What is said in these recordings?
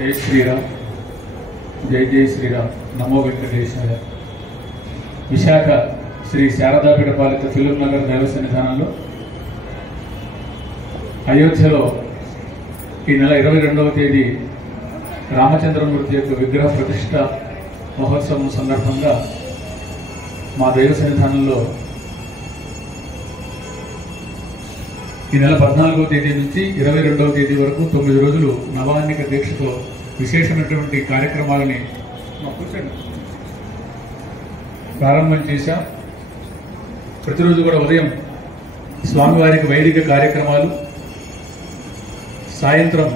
జై శ్రీరామ్, జై జై శ్రీరామ్, నమో వెంకటేశాయ. విశాఖ శ్రీ శారదాపీఠ పాలిత ఫిలిం నగర్ దైవ సన్నిధానంలో అయోధ్యలో ఈ నెల 22వ తేదీ రామచంద్రమూర్తి యొక్క విగ్రహ ప్రతిష్ట మహోత్సవం సందర్భంగా మా దైవ సన్నిధానంలో ఈ నెల 14వ తేదీ నుంచి 22వ తేదీ వరకు 9 రోజులు నవాన్నిక దీక్షతో విశేషమైనటువంటి కార్యక్రమాలని ప్రారంభం చేశాం. ప్రతిరోజు కూడా ఉదయం స్వామివారికి వైదిక కార్యక్రమాలు, సాయంత్రం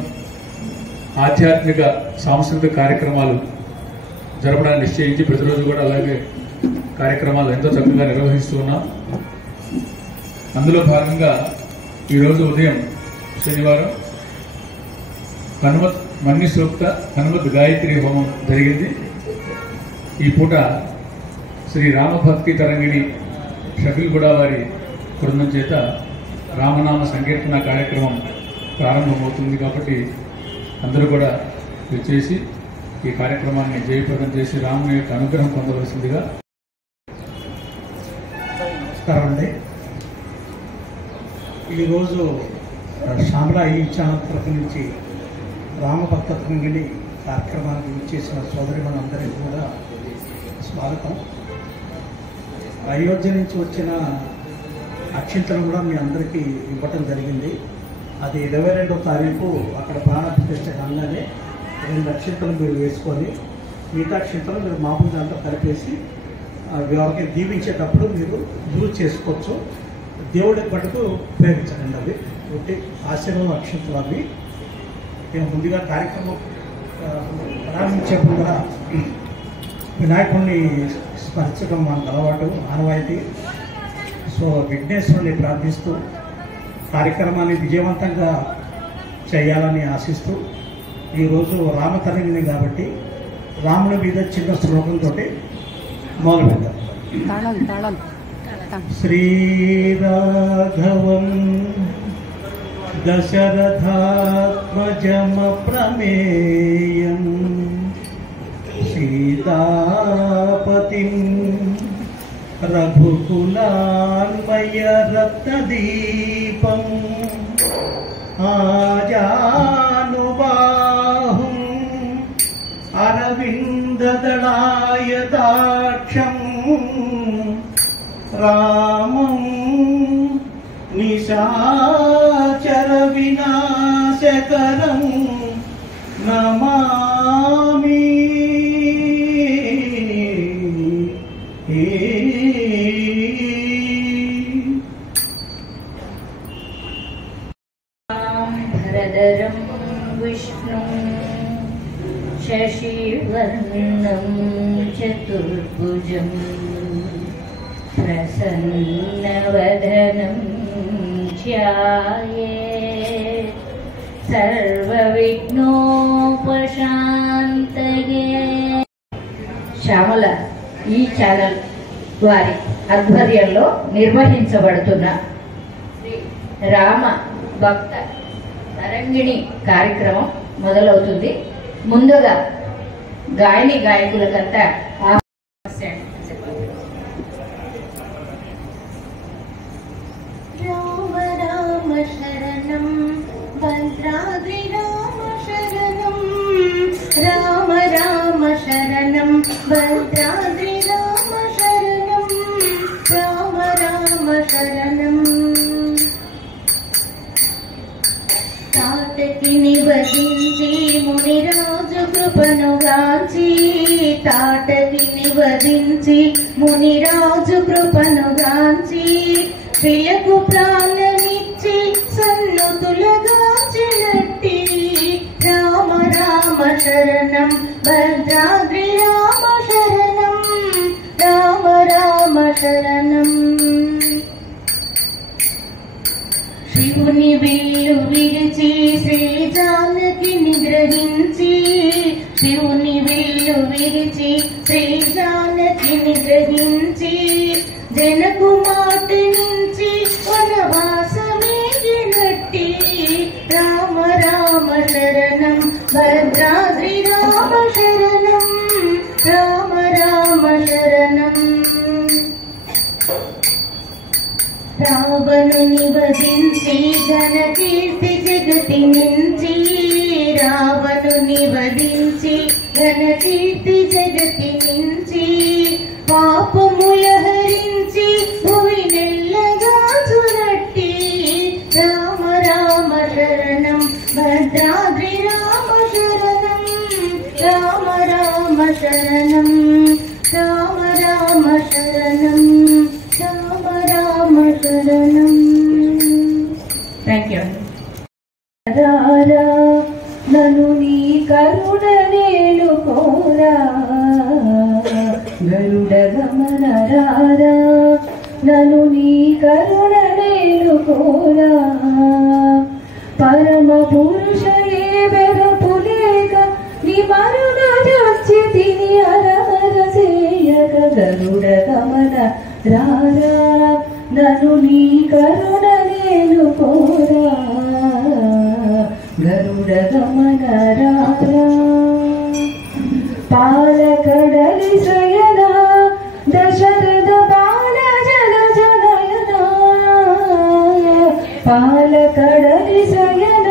ఆధ్యాత్మిక సాంస్కృతిక కార్యక్రమాలు జరపడానికి నిశ్చయించి ప్రతిరోజు కూడా అలాగే కార్యక్రమాలు ఎంతో చక్కగా నిర్వహిస్తూ ఉన్నాం. అందులో భాగంగా ఈరోజు ఉదయం శనివారం హనుమత్ మన్ని సూక్త హనుమత్ గాయత్రి హోమం జరిగింది. ఈ పూట శ్రీ రామభక్తి తరంగిణి షఫీల్గూడ వారి బృందం చేత రామనామ సంకీర్తన కార్యక్రమం ప్రారంభమవుతుంది. కాబట్టి అందరూ కూడా వచ్చేసి ఈ కార్యక్రమాన్ని జయప్రదం చేసి రాముని యొక్క అనుగ్రహం పొందవలసిందిగా. నమస్కారం అండి. ఈరోజు శ్యామల ఈ ఛానల్ తరఫు నుంచి రామభక్త తరంగిణి కార్యక్రమానికి ఇచ్చేసిన సోదరిమణులందరికీ కూడా స్వాగతం. అయోధ్య నుంచి వచ్చిన అక్షింతలు కూడా మీ అందరికీ ఇవ్వటం జరిగింది. అది 22వ తారీఖు అక్కడ ప్రాణప్రతిష్ఠ కాగానే 2 అక్షింతలు మీరు వేసుకొని మిగతా అక్షింతలు మీరు మామూలు దాంట్లో కలిపేసి ఎవరికి దీవించేటప్పుడు మీరు యూజ్ చేసుకోవచ్చు. దేవుడికి పట్టుకు ఉపయోగించండి. అవి ఒకటి ఆశీర్వాద అక్షింతలు. అవి మేము ముందుగా కార్యక్రమం ప్రారంభించే ముందర వినాయకుడిని స్మరించడం మనకు అలవాటు, ఆనవాయితీ. సో విఘ్నేశ్వరుని ప్రార్థిస్తూ కార్యక్రమాన్ని విజయవంతంగా చేయాలని ఆశిస్తూ ఈరోజు రామతరంగిణి కాబట్టి రాముడి మీద చిన్న శ్లోకంతో మొదలు పెడతాం. శ్రీరాఘవం దశరథాత్మజమప్రమేయం సీతాపతిం రఘుకులాన్వయ రత్నదీపం ఆజానుబాహుం అరవిందదళాయతాక్షం రామం నిశాచర వినాశకరం నమామి. భరదరం విష్ణు శశివర్ణం చతుర్భుజం ప్రసన్నవదనం ధ్యాయేత్ సర్వవిఘ్నోపశాంతయే. శ్యామల ఈ ఛానల్ వారి ఆధ్వర్యంలో నిర్వహించబడుతున్న రామ భక్త తరంగిణి కార్యక్రమం మొదలవుతుంది. ముందుగా గాయని గాయకులకంతా రామ రామ శరణం భద్రాద్రి రామ శరణం, రామ రామ శరణం భద్రాద్రి రామ శరణం, రామ రామ శరణం. తాటకిని వధించి మునిరాజు కృపనుగాంచి, తాటకిని వధించి మునిరాజు కృపనుగాంచి, ప్రియకు ప్రాణమిచ్చి సన్నుతులగాంచినట్టి రామ రామ శరణం భద్రాద్రి రామ శరణం, రామ రామ శరణం. శివుని విల్లు విరిచి శ్రీ జానకిని గ్రహించి, శివుని విల్లు విరిచి శ్రీ జానకిని గ్రహించి, జనకు మాట నుంచి వనవాసమేగినట్టి రామ రామ శరణం భద్రాద్రి రామ శరణం రామ రామ శరణం. రావణుని వధించి ఘన కీర్తి జగతి నుంచి, రావణుని వధించి ఘన కీర్తి జగతి నుంచి, పాపముల హరించి భువి నెల్లగా చునట్టి రామ రామ శరణం భద్రాద్రి రామ శరణం రామ రామ శరణం రామ రామ శరణం రామ రామ శరణం. Thank you. రారా నన్ను నీ కరుణ నేను కోరా, గరుడ గమన రారా నన్ను నీ కరుణ నేను కోరా, పరమ పురుషయే వెరపులేక నీ మరుగ వచ్చి తిని అరమర సేయక, గరుడ గమన రారా నన్ను నీ కరుణ నేను కోరా, గరుడ గమన రారా. పాలకడలి శయన దశరథ బాల జల జనయన, పాలకడలి శయన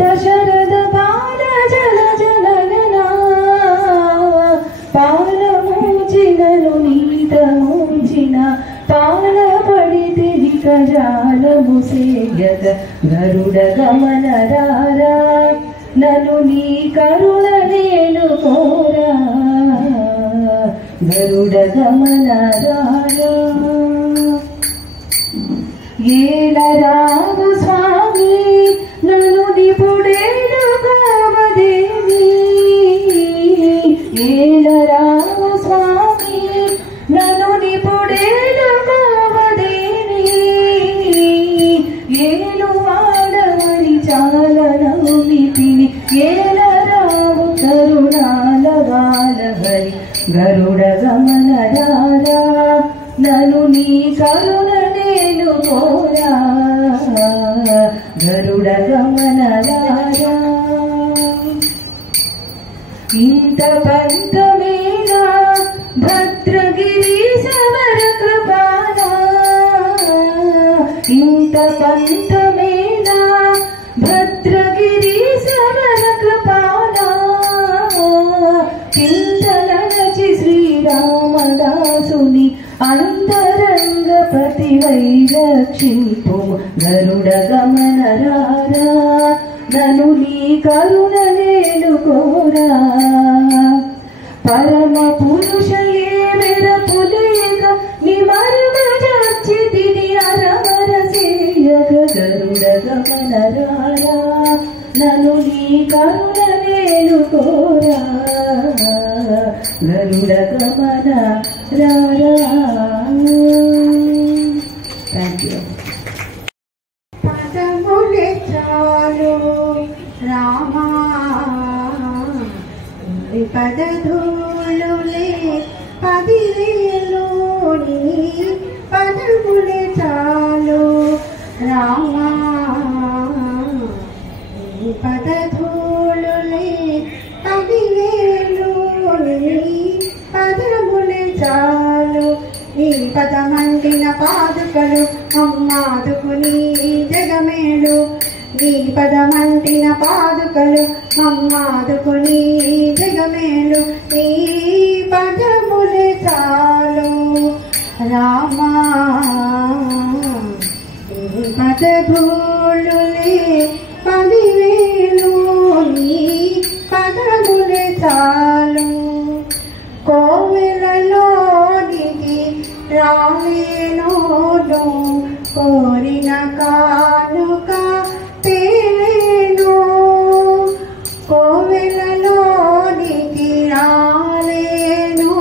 దశరథ బాల జల జనయన, పాలమూచినను నీత మూచిన పాలపడి తిరిక జాలము సేయక, గరుడ గమన రారా నన్ను నీ కరుణ నేను కోరా, గరుడ గమన రారా. ఏల రావు స్వామి నన్ను నిపుడేలు కామదేవి, ఏల రావు స్వామి నన్ను నిపుడేలు కామదేవి, ఏలు వాడమని చాలా నమ్మితిని, ఏల రావు కరుణాల బాలహరి, గరుడ గమన రారా నన్ను నీ కరుణ నేను కోరా, గరుడ గమన రారా. ఇంత పంతమేనా భద్రగిరి సమర కృపాలా, ఇంత పంతమేనా భద్రగిరి సమర కృపాలా, చింతనచి శ్రీరామదాసుని అంతరంగపతి వై రక్షింపు, గరుడ గమన రారా నన్ను నీ కరుణ నేను కోరా, పరమ పురుషయే వెరపులేక నీ మరుగ వచ్చి తిని అరమర సేయక, గరుడ గమన రారా నన్ను నీ కరుణ నేను కోరా, గరుడ గమన రారా. Thank you. పదములే చాలు రామా పదధూలులే పదివేలు, నీ పదములే చాలు రామా పదధూలులే పదివేలు, నీ పదములే చాలు. నీ పదమంటిన పాదుకలు అమ్మాదుకుని జగమేలు, నీ పదమంటిన పాదుకలు అమ్మాదుకుని జగమేలు, నీ పదములే చాలు రామా నీ పదధూళులే పదివేలు, నీ పదములే చాలు. కోవెలలోనికి రాలేను కోరిన కానుక తేలేను, కోవెలలోనికి రాలేను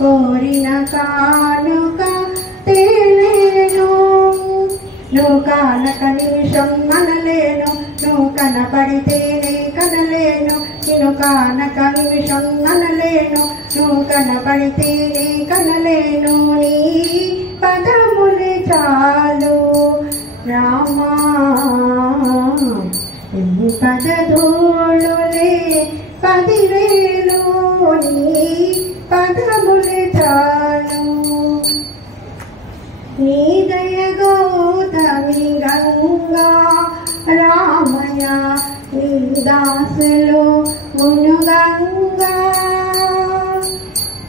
కోరిన కానుక తేలేను. నువ్వు కానక నిమిషం మనలేను, నువ్వు కనపడితేనే కనలేను, నిన్ను కానక నిమిషం అనలేను, నువ్వు కనపడితేనే కనలేను. నీ పదములే చాలు రామా ఎన్ని పదధూళులే 10,000 నీ పదములే చాలు నీ దయ గౌతమి గంగా రామయ్య నీ దాసులు మునుగంగా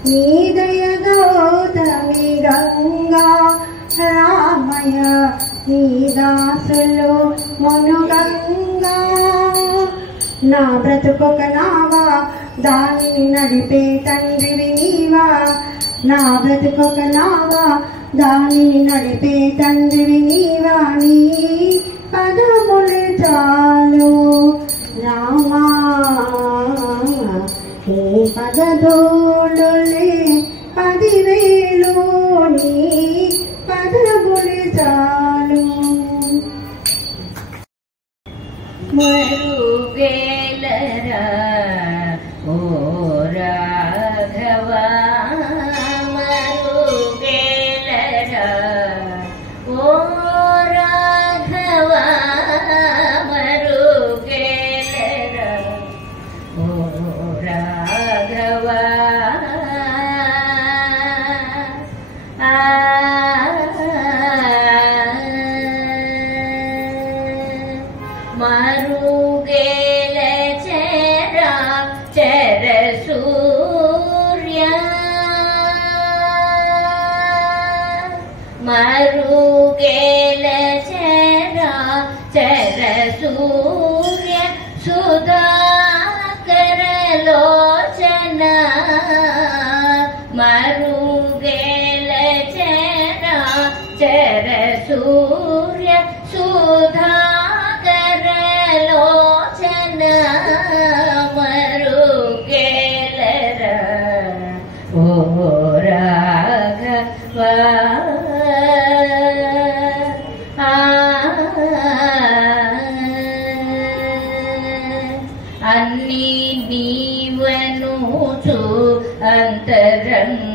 నీ దయ గౌతమి గంగా రామయ్య నీ దాసులు మునుగంగా నా బ్రతుకొక నావా దానిని నడిపే తండ్రివి నీవా నా బ్రతుకొక నావా దానిని నడిపే తండ్రివి నీవా నీ పదములు చాలు రామా నీ పదధూళులే 10,000 నీ పదములు చాలు మరుగేలరా ఓ రాఘవా మరుగేలరా ఓ రాఘవా మరుగేలరా ఓ రాఘవా మరుగేల చర సూర్య మరుగేల చర సూర్య సుధాకర లోచన మరుగేల చర సూర్య సుధాకర లోచన మరుగేలరా ఓ రాఘవా అన్ని నీవనుచు అంతరంగమున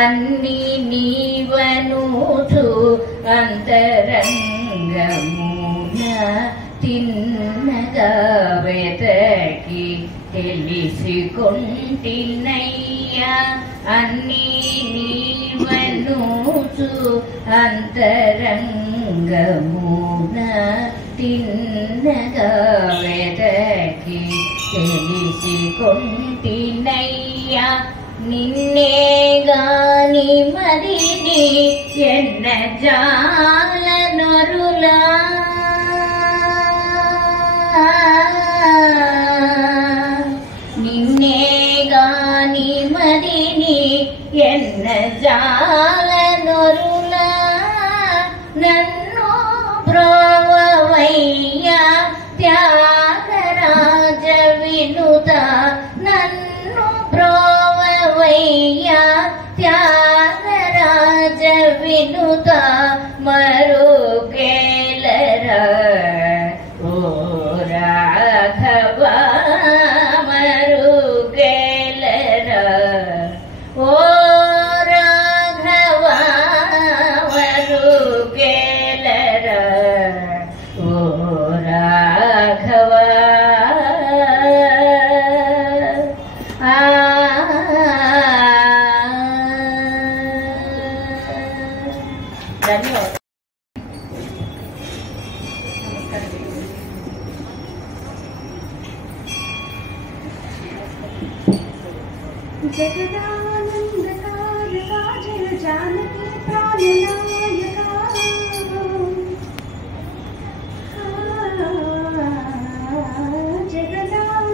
అన్ని నీవనుచు అంతరంగమున తిన్నగా వెతకి తెలిసికొంటినయ్యా అన్ని నీవనుచు అంతరంగమున తిన్నగా వెతకి తెలిసికొంటినయ్యా నిన్నే గాని మదిని ఎన్న జాల నరులా నిన్నే గాని మదిని ఎన్న జాల నరులా నన్ను బ్రోవయ్యా త్యాగరాజ వినుత నన్ను బ్రోవయ్యా త్యాగరాజ వినుత మరుగేలరా ఓ రాఘవా మరుగేలరా ఓ రాఘవా మరుగేలరా ఓ రాఘవా ధన్యవాదాలు. జగదానందకారకా జయ జానకి ప్రాణనాయకా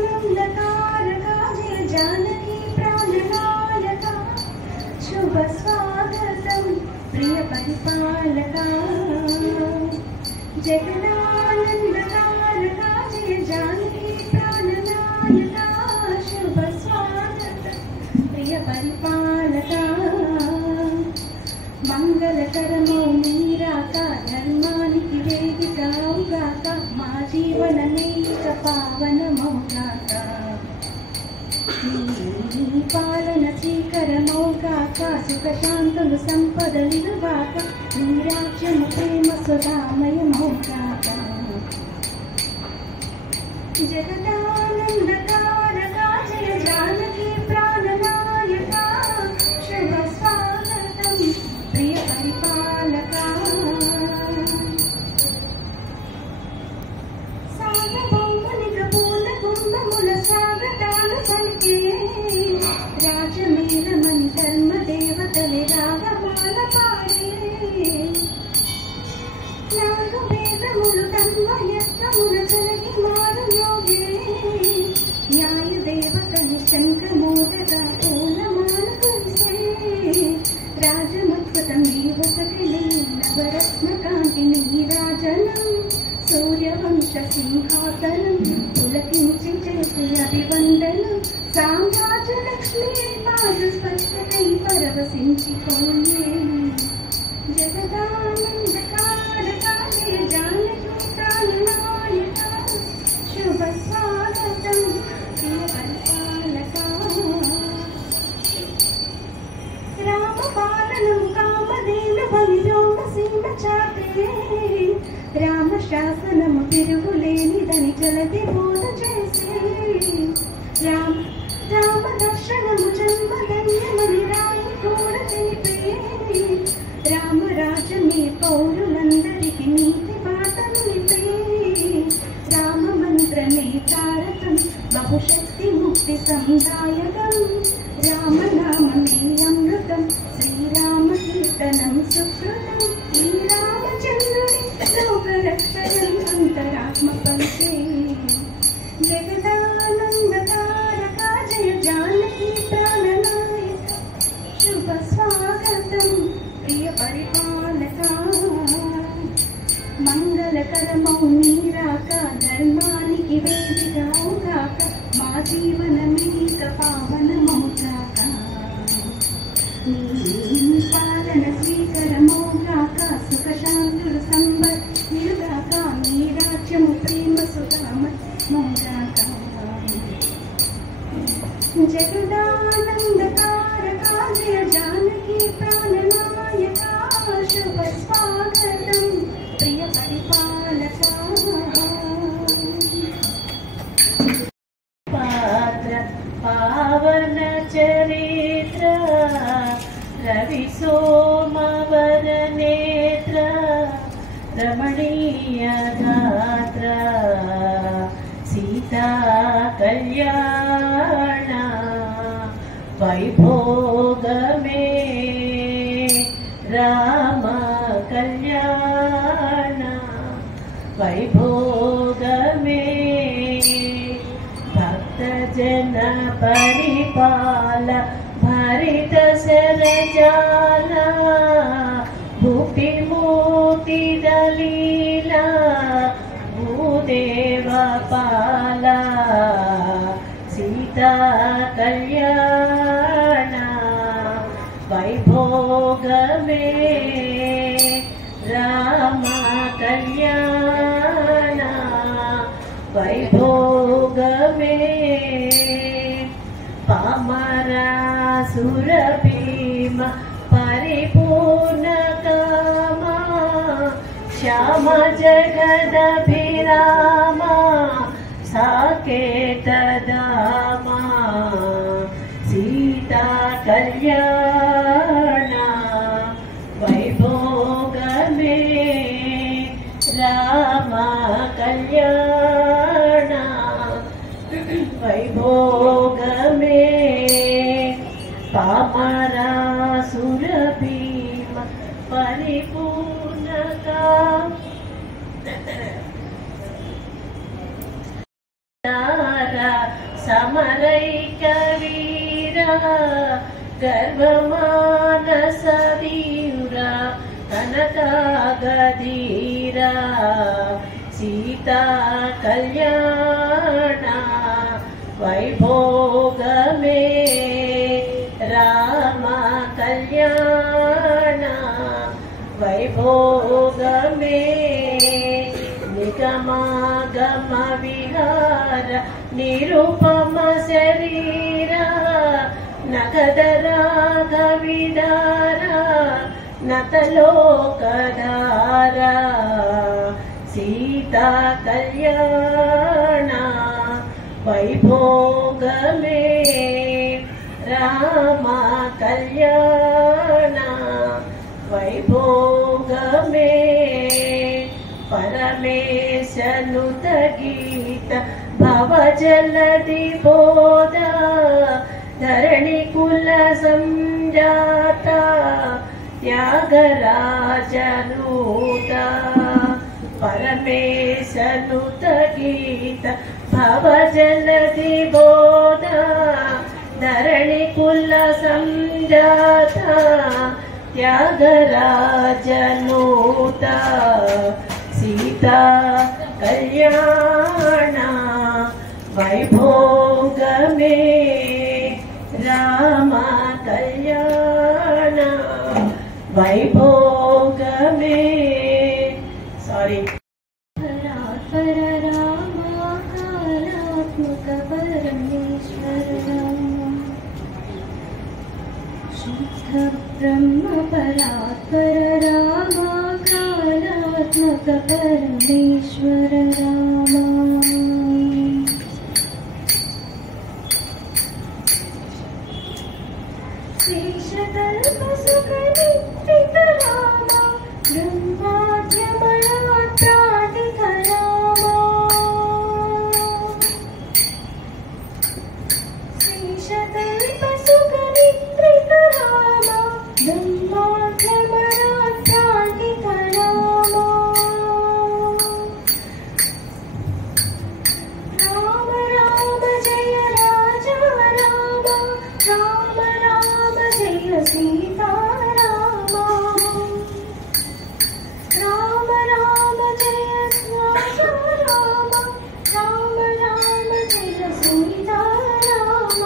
జగదానందకారకా జయ జానకి ప్రాణనాయకా శుభ స్వాగతం ప్రియ పరిపాలకా జగదానందకారకా జయ జానకి ప్రాణనాయకా శుభ స్వాగతం ప్రియ పరిపాలకా మంగళకరమౌ మీరాక ధర్మానికి వేదికవుగాక మా జీవనమేక పావనమౌగాక నీ పరిపాలన చీకరమౌగాక సుఖశాంతులు సంపదలిలుగాక నీ రాజ్యము ప్రేమ సుధామయమౌగాక జగదానందకారకా జయ జానకి ప్రాణనాయక శుభ స్వాగతం ప్రియ పరిపాలక సాగబొమ్మనిక పూల కుంభముల స్వాగతాలు పలికే రాజమేళమని ధర్మ దేవతలే రాగమాల పాడే నాలుగు వేదములు తన్మయత్వముల కలిగి మారు యోగే న్యాయ దేవతని శంఖమోదగా పూలమాల కురిసే రాజమద్భుతం దేవతకిలే నవరత్న కాంతి నీరాజనం సూర్యవంశ సింహాసనం పులకించి చేసే అభివందనం సామ్రాజ్య లక్ష్మీ పాద స్పర్శకై పరవశించిపోయే జగదానందకారకా జయ జానకి ప్రాణనాయక శుభ స్వాగతం ప్రియ పరిపాలక రామపాలనం కామధేను బలిజోమ సింహ చాతే రామ శాసనము తిరుగులేనిదని జలది బోధ చేసే రామ దర్శనము జన్మధన్యమని రాయి కూడా తెలిపే రామరాజమే పౌరులందరికి నీతి బాటలు నిపే రామ మంత్రమే తారకం బహుశక్తి ముక్తి సందాయకం రామనామమే అమృతం శ్రీరామ కీర్తనం సుకృతం ఈ రామచంద్రుని లోకరక్షణం అంతరాత్మ పంచే జగదానందకారకా జయ జానకి ప్రాణనాయక శుభ స్వాగతం ప్రియ పరిపాలక మంగళకరమౌ నీరాక ధర్మానికి వేదికౌగాక మా జీవనమేక పావనమౌగాక నీ పాలన స్వీకరమౌగాక సుఖశాంతులు సంబర్గాక నీ రాజ్యము ప్రేమ సుఖమౌగాక జగదానందకారకా జయ జానకి ప్రాణనాయక శుభ స్వాగతం ప్రియ పరిపాలక పాత్ర పావన చరిత్ర రవి సోమవర నేత్ర రమణీయ గాత్ర సీతా కళ్యాణ వైభోగమే రామ కళ్యాణ వైభోగమే భక్తజన పరిపాల భరిత శరజాల భూతి మూర్తి దలీల భూదేవ పాల సీతా కళ్యాణ వైభోగమే రామ కళ్యాణ వైభోగమే పామరాసుర భీమ పరిపూర్ణ కామ శ్యామ జగదభిరామ సాకేత దామ సీతా కళ్యాణ వైభోగమే రామ కళ్యాణ వైభోగమే పామరాసుర భీమ పరిపూర్ణకా సమరైక వీర గర్వమానస వీర కనకాగధీర సీతా కళ్యాణ వైభోగమే రామ కళ్యాణ వైభోగమే నిగమాగమ విహార నిరుపమ శరీర నగదరాగవిదారా నతలోకధారా సీతా కళ్యాణ వైభోగమే రామ కళ్యాణ వైభోగమే పరమేశనుత గీత భవజలది బోధ ధరణి కుల సంజాత త్యాగరాజనూత పరమేశనుత గీత భవజలది బోధ ధరణి కుల సంజాత త్యాగరాజనూత సీతా కళ్యాణ వైభోగమే రామ కళ్యాణ వైభోగమే సారీ పర రామ కాలాత్మక పరమేశ్వర శుద్ధ బ్రహ్మ పరాత్పర రామ కాలాత్మక పరమేశ్వర రామ శేషకల్ప సుఖ నిత్య రామ బ్రహ్మాద్యమయాత్రాధిక రామ శేషకల్ప సుఖ నిత్య రామ బ్రహ్మాద్యమయాత్రాధిక రామ రామ రామ జయ రాజా రామ రామ రామ జయ సీతా రామ రామ రామ జయ రాజా రామ రామ రామ జయ సీతా రామ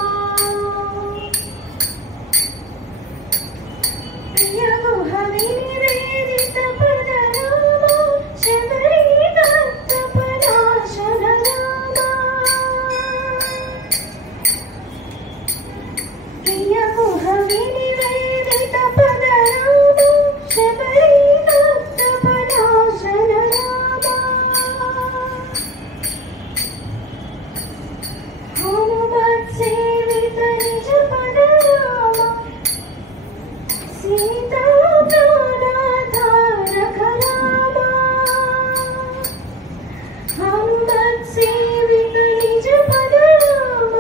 ప్రియ గుహ వినివేదిత పద రామ శబరి దత్త పదాశన రామ ప్రియ గుహ వినివేదిత పద రామ శబరి దత్త పదాశన రామ హనుమత్ సేవిత నిజ పద రామ సీతా ప్రాణాధారక రామ హనుమత్ సేవిత నిజ పద రామ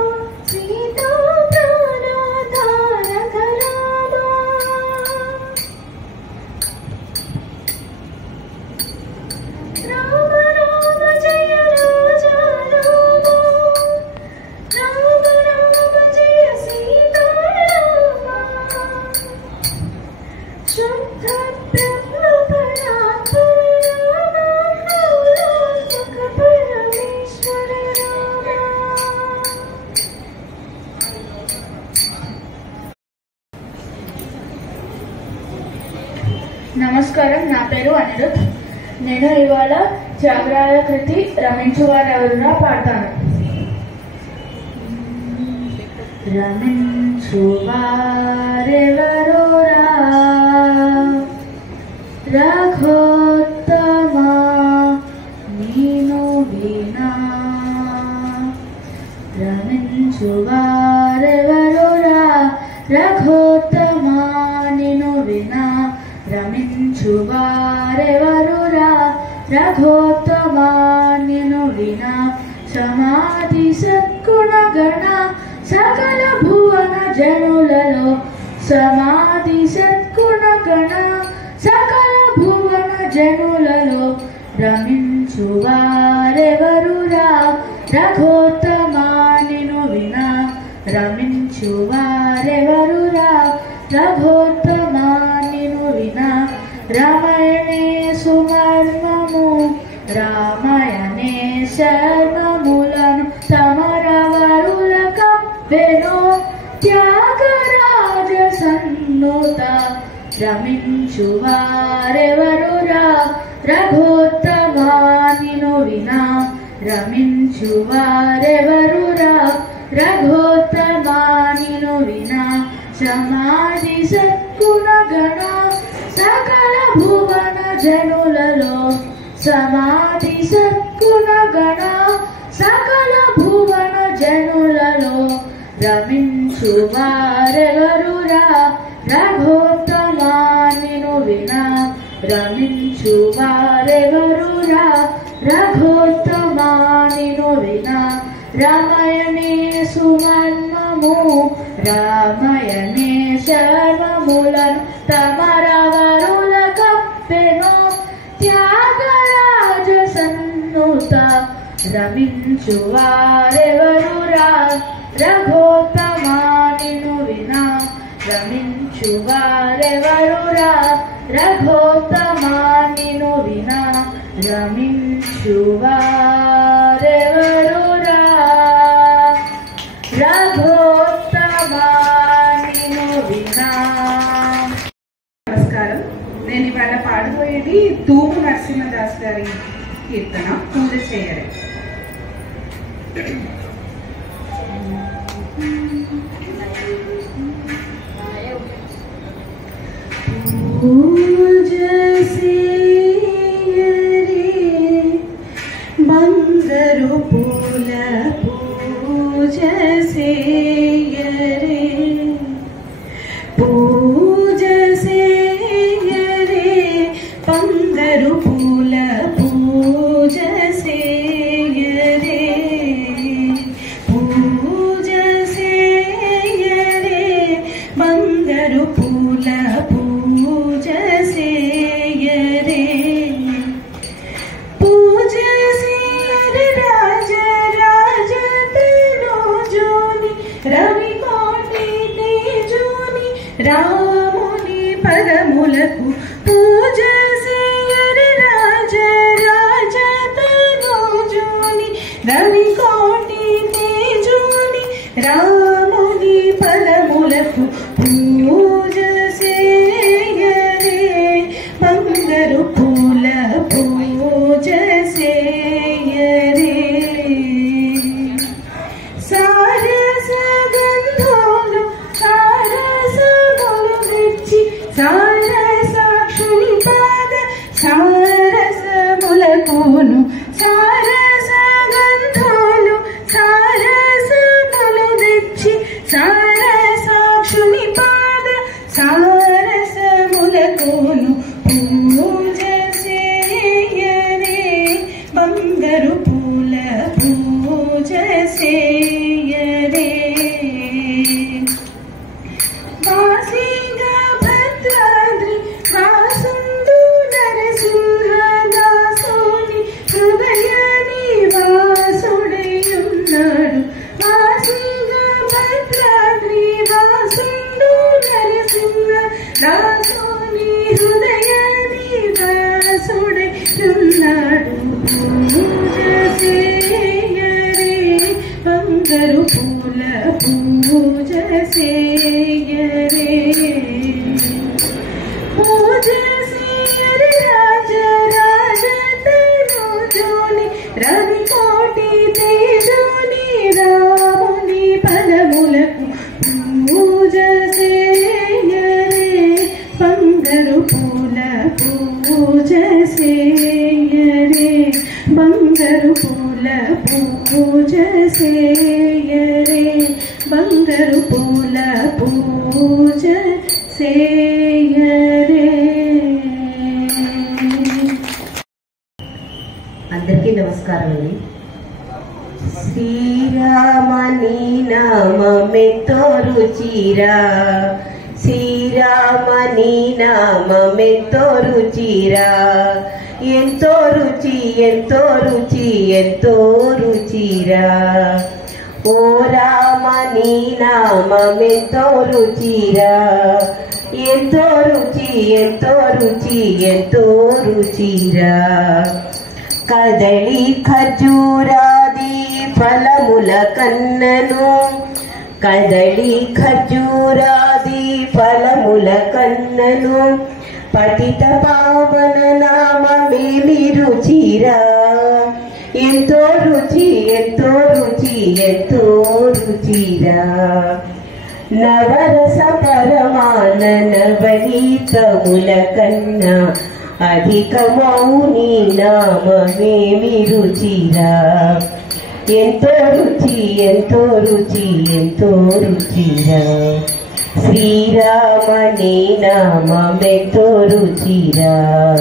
సీతా ప్రాణాధారక రామ రామ రామ జయ రాజా రామ రామ రామ జయ సీతా రామ శుద్ధ బ్రహ్మ పరాత్పర రామ కాలాత్మక పరమేశ్వర రామ నమస్కారం, నా పేరు అనిరుద్. నేను ఇవాళ త్యాగరాయ కృతి రమించువారెవరురా పాడతాను. రమించువారెవరురా రఘోత్తమా నీను వినా రమించువారెవరురా రఘోత్తమా నిను వినా రమించువారెవరురా రఘోత్తమా నిను వినా సమాధి సద్గుణ గణ సకల భువన జనులలో సమాధి సద్గుణ గణ సకల భువన జనులలో రమించువారెవరురా రఘోత్తమా నిను వినా రమించువారెవరురా రఘోత్తమా నిను వినా రామాయణే సుమర్మము రామాయణే శర్మములను తమరవరుల కప్పెను త్యాగరాజ సన్నుత రమించువారెవరురా రఘోత్తమా నిను వినా రమించువారెవరురా రఘోత్తమా నిను వినా సమాధి సద్గుణ గణ సకల భువన జనులలో సమాధి సద్గుణ గణ సకల భువన జనులలో రమించు వారెవరురా రఘోత్తమా నిను వినా రమించు వారెవరురా రఘోత్తమా నిను వినా రామయనే సుమన్మము రామయనే శర్మములను తమరవరుల కప్పెను త్యాగరాజ సన్నుత రమించు వారెవరురా రఘోత్తమా నిను వినా రమించు వారెవరురా రఘోత్తమా నిను వినా రమించు వారెవరురా రఘోత్తమా నిను వినా. నమస్కారం. నేను ఇవాళ పాడబోయేది తూము నరసింహదాస్ గారి కీర్తన పూజ చేయరే. పూజ చేయరే బంగారు పూల పూజ చేయరే పూజ చేయరే బంగారు పూల పూజ చేయరే పూజ చేయరే బంగారు పూల పూజ చేయరే పూజ చేయరే రాజ రాజ తనోజోని రవి కోటి తేజోని రాముని పదములకు పూజ చేయరే రాజ రాజ తనోజోని రవి కోటి తేజోని రాముని పదములకు పూజ చేయరే బంగారు పూల పూజ చేయరే సారస గంధోలు సారసములు తెచ్చి సారసాక్షుని పాద సారసములకును సారస గంధోలు సారసములు తెచ్చి సారసాక్షుని పాద సారసములకును పూజ చేయరే బంగారు పూల పూజ చేయరే వాసిగా భద్రాద్రి వాసుండు నరసింహదాసుని హృదయ నివాసుడైయున్నాడు వాసిగా భద్రాద్రి వాసుండు నరసింహదాసుని హృదయ నివాసుడైయున్నాడు పూజ చేయరే బంగారు పూల పూజ చేయరే పూజ చేయరే రాజ రాజ తనోజోని రవి కోటి తేజోని రాముని పదములకు పూజ చేయరే బంగారు పూల పూజ చేయరే బంగారు పూల పూజ చేయరే బంగారు పూల పూజ చేయరే. అందరికీ నమస్కారం అండి. శ్రీరామని నామమెంతో రుచిరా శ్రీరామని నామమెంతో రుచిరా ఎంతో రుచి ఎంతో రుచి ఎంతో రుచిరా ఓ రామని నామమెంతో రుచిరా ఎంతో రుచి ఎంతో రుచి ఎంతో రుచిరా కదళి ఖర్జూరాది ఫలముల కన్నను కదళి ఖర్జూరాది ఫలముల కన్నను పతిత పావన నామమేమి రుచిరా ఎంతో రుచి ఎంతో రుచి ఎంతో రుచిరా నవరస పరమాననవనీతముల కన్నా అధికమౌని నామమేమి రుచిరా. ఎంతో రుచి ఎంతో రుచి ఎంతో రుచిరా. శ్రీరామ నీ నామమెంతో రుచిరా.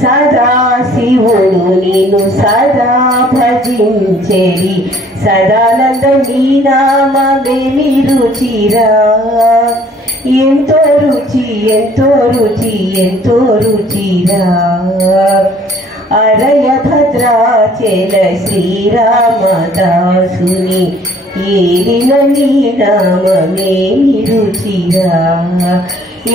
సదా శివుడు నిన్ను సదా భజించెడి సదానంద నీ నామమేమి రుచిరా. ఎంతో రుచి ఎంతో రుచి ఎంతో రుచిరా. అరయ భద్రాచల శ్రీరామదాసుని ఏలిన నీ నామమేమి రుచిరా.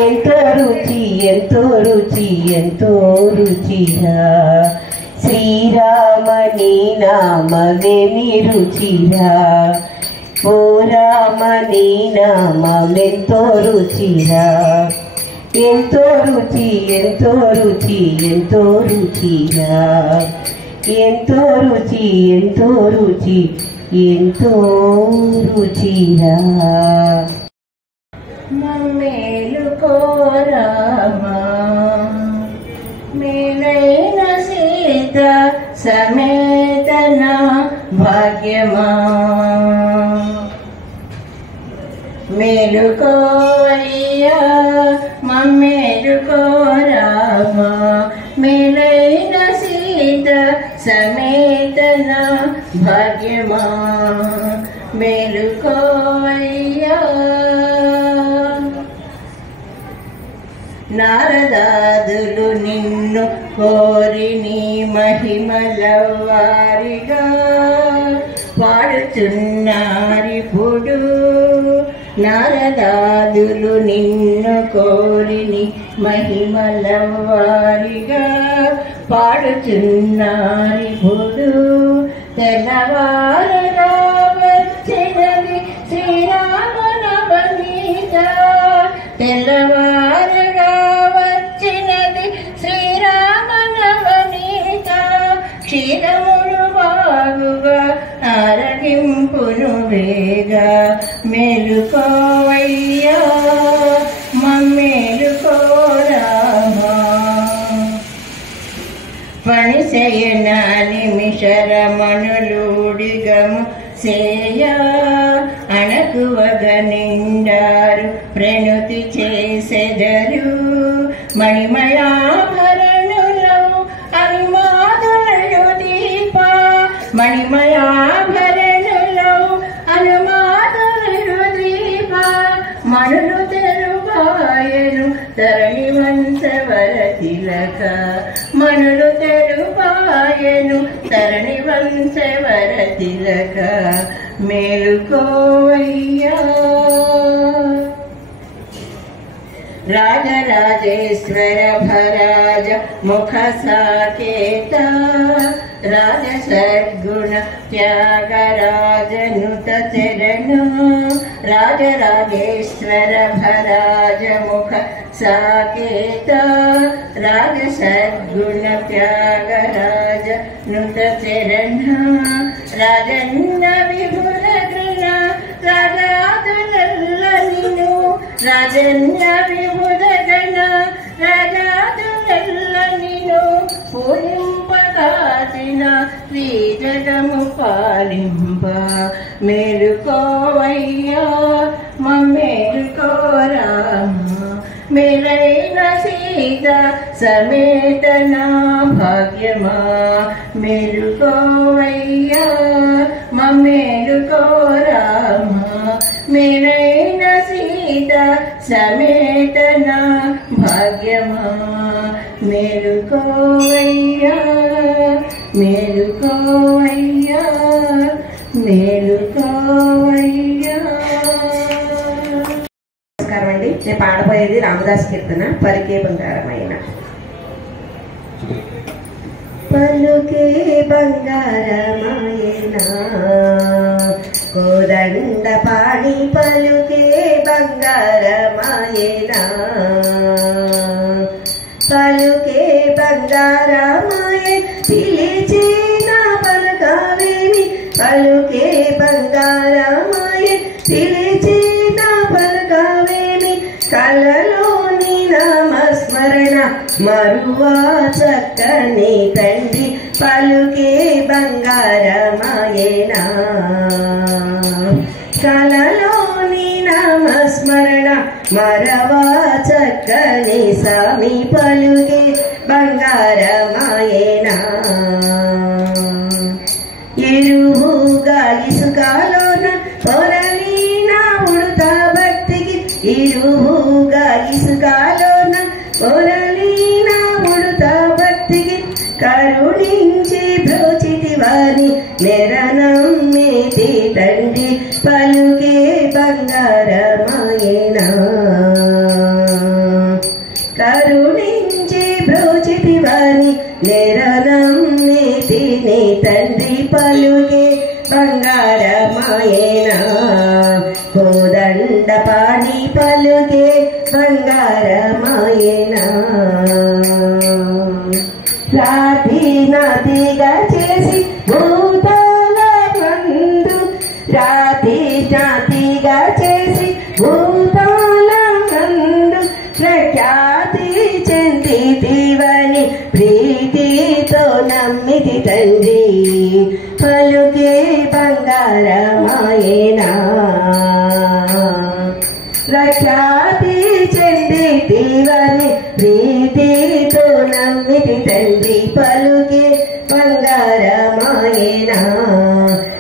ఎంతో రుచి ఎంతో రుచి ఎంతో రుచిరా. శ్రీరామ నీ నామమేమి రుచిరా. ఓ రామ నీ నామమెంతో రుచిరా. ఎంతో రుచి ఎంతో రుచి ఎంతో రుచిరా. ఎంతో రుచి ఎంతో రుచి ఎంతో రుచిరా. మమ్మేలుకో రామా మేలైన సీత సమేతన భాగ్యమా. మేలుకో అయ్యా మమ్మేలుకో రామా మేలైన సీత సమేతన భాగ్యమా. మేలుకో అయ్యా. నారదాదులు నిన్ను కోరి నీ మహిమల వారిగా పాడుచున్నారిప్పుడు. నారదాదులు నిన్ను కోరి నీ మహిమల వారిగా పాడుచున్నారిప్పుడు. తెల్లవారగా వచ్చినది శ్రీరామనవనీత. తెల్లవారగా వచ్చినది శ్రీరామనవనీత. క్షీరములు బాగుగా ఆరగింపును వేగా. మేలుకోవయ్యా మమ్మేలుకో రామా. పణిశయన నిమిషరమణులుడిగము సేయ అణకువగ నిండారు ప్రణుతి చేసెదరు. మణిమయాభరణులు అనుమాదులు దీప. మణిమయాభరణులు అనుమాదులు దీప. మనులు తెరుపాయను తరణి వంశవర తిలక. మనులు తెరుపాయను తరణి వంశవర తిలక. మేలుకోవయ్యా. రాజరాజేశ్వర భరాజ ముఖ సాకేత. రాజ సద్గుణ త్యాగరాజనుత చరణు. రాజరాజేశ్వర భరాజ ముఖ సాకేత. రాజ సద్గుణ త్యాగరాజ నుత చరణ. రాజన్న విభుల గృణ రాజాదులల్ల నిను. రాజన్న విభుల గణ రాజాదులల్ల నిను. పూజింపగాచిన శ్రీ జగము పాలింప. మేలుకోవయ్యా మమ్మేలుకో రామా. మేలైన సీత సమేతన భాగ్యమా. మేలుకోవయ్యా మమ్మేలుకో రామా. మేలైన సీత సమేతన భాగ్యమా. మేలుకోవయ్యా మేలుకోవయ్యా మేలుకోవయ్యా. నమస్కారం అండి. నేను పాడబోయేది రామదాస్ కీర్తన పలికే బంగారమైన. పలుకే బంగారమాయనా కోదండ పాడి పలుకే బంగారమాయనా. పలుకే బంగారమాయ పిలిచిన పలకావేమి. పలుకే బంగారమాయ పిలిచిన మరువా చక్కని తండ్రి పలుకే బంగారమాయేనా కలలోని నామస్మరణ మరవా చక్కని స్వామి పలుకే బంగారమాయేనా ఇరువుగా ఇసుకలోన పొరలీన ఉడతా భక్తికి ఇరువుగా ఇసుకలోన పొరలీన ఉడతా భక్తికి కరుణించి బ్రోచితివాని నెరనమ్మేటి తండ్రి పలుకే బంగారమాయేనా కరుణించి బ్రోచితివాని నెరనమ్మేటి నీ తండ్రి పలుకే బంగారమాయేనా కోదండ పాణి పలుకే బంగారమాయేనా రాతి నాతిగా చేసి భూతాల మందు రాతి నాతిగా చేసి భూతాల మందు ప్రఖ్యాతి చెందితివని ప్రీతితో నమ్మితి తండ్రి పలుకే బంగారమాయేనా ప్రఖ్యాతి చెందితివని ప్రీతితో నమ్మితి తండ్రి పలుకే బంగారమాయేనా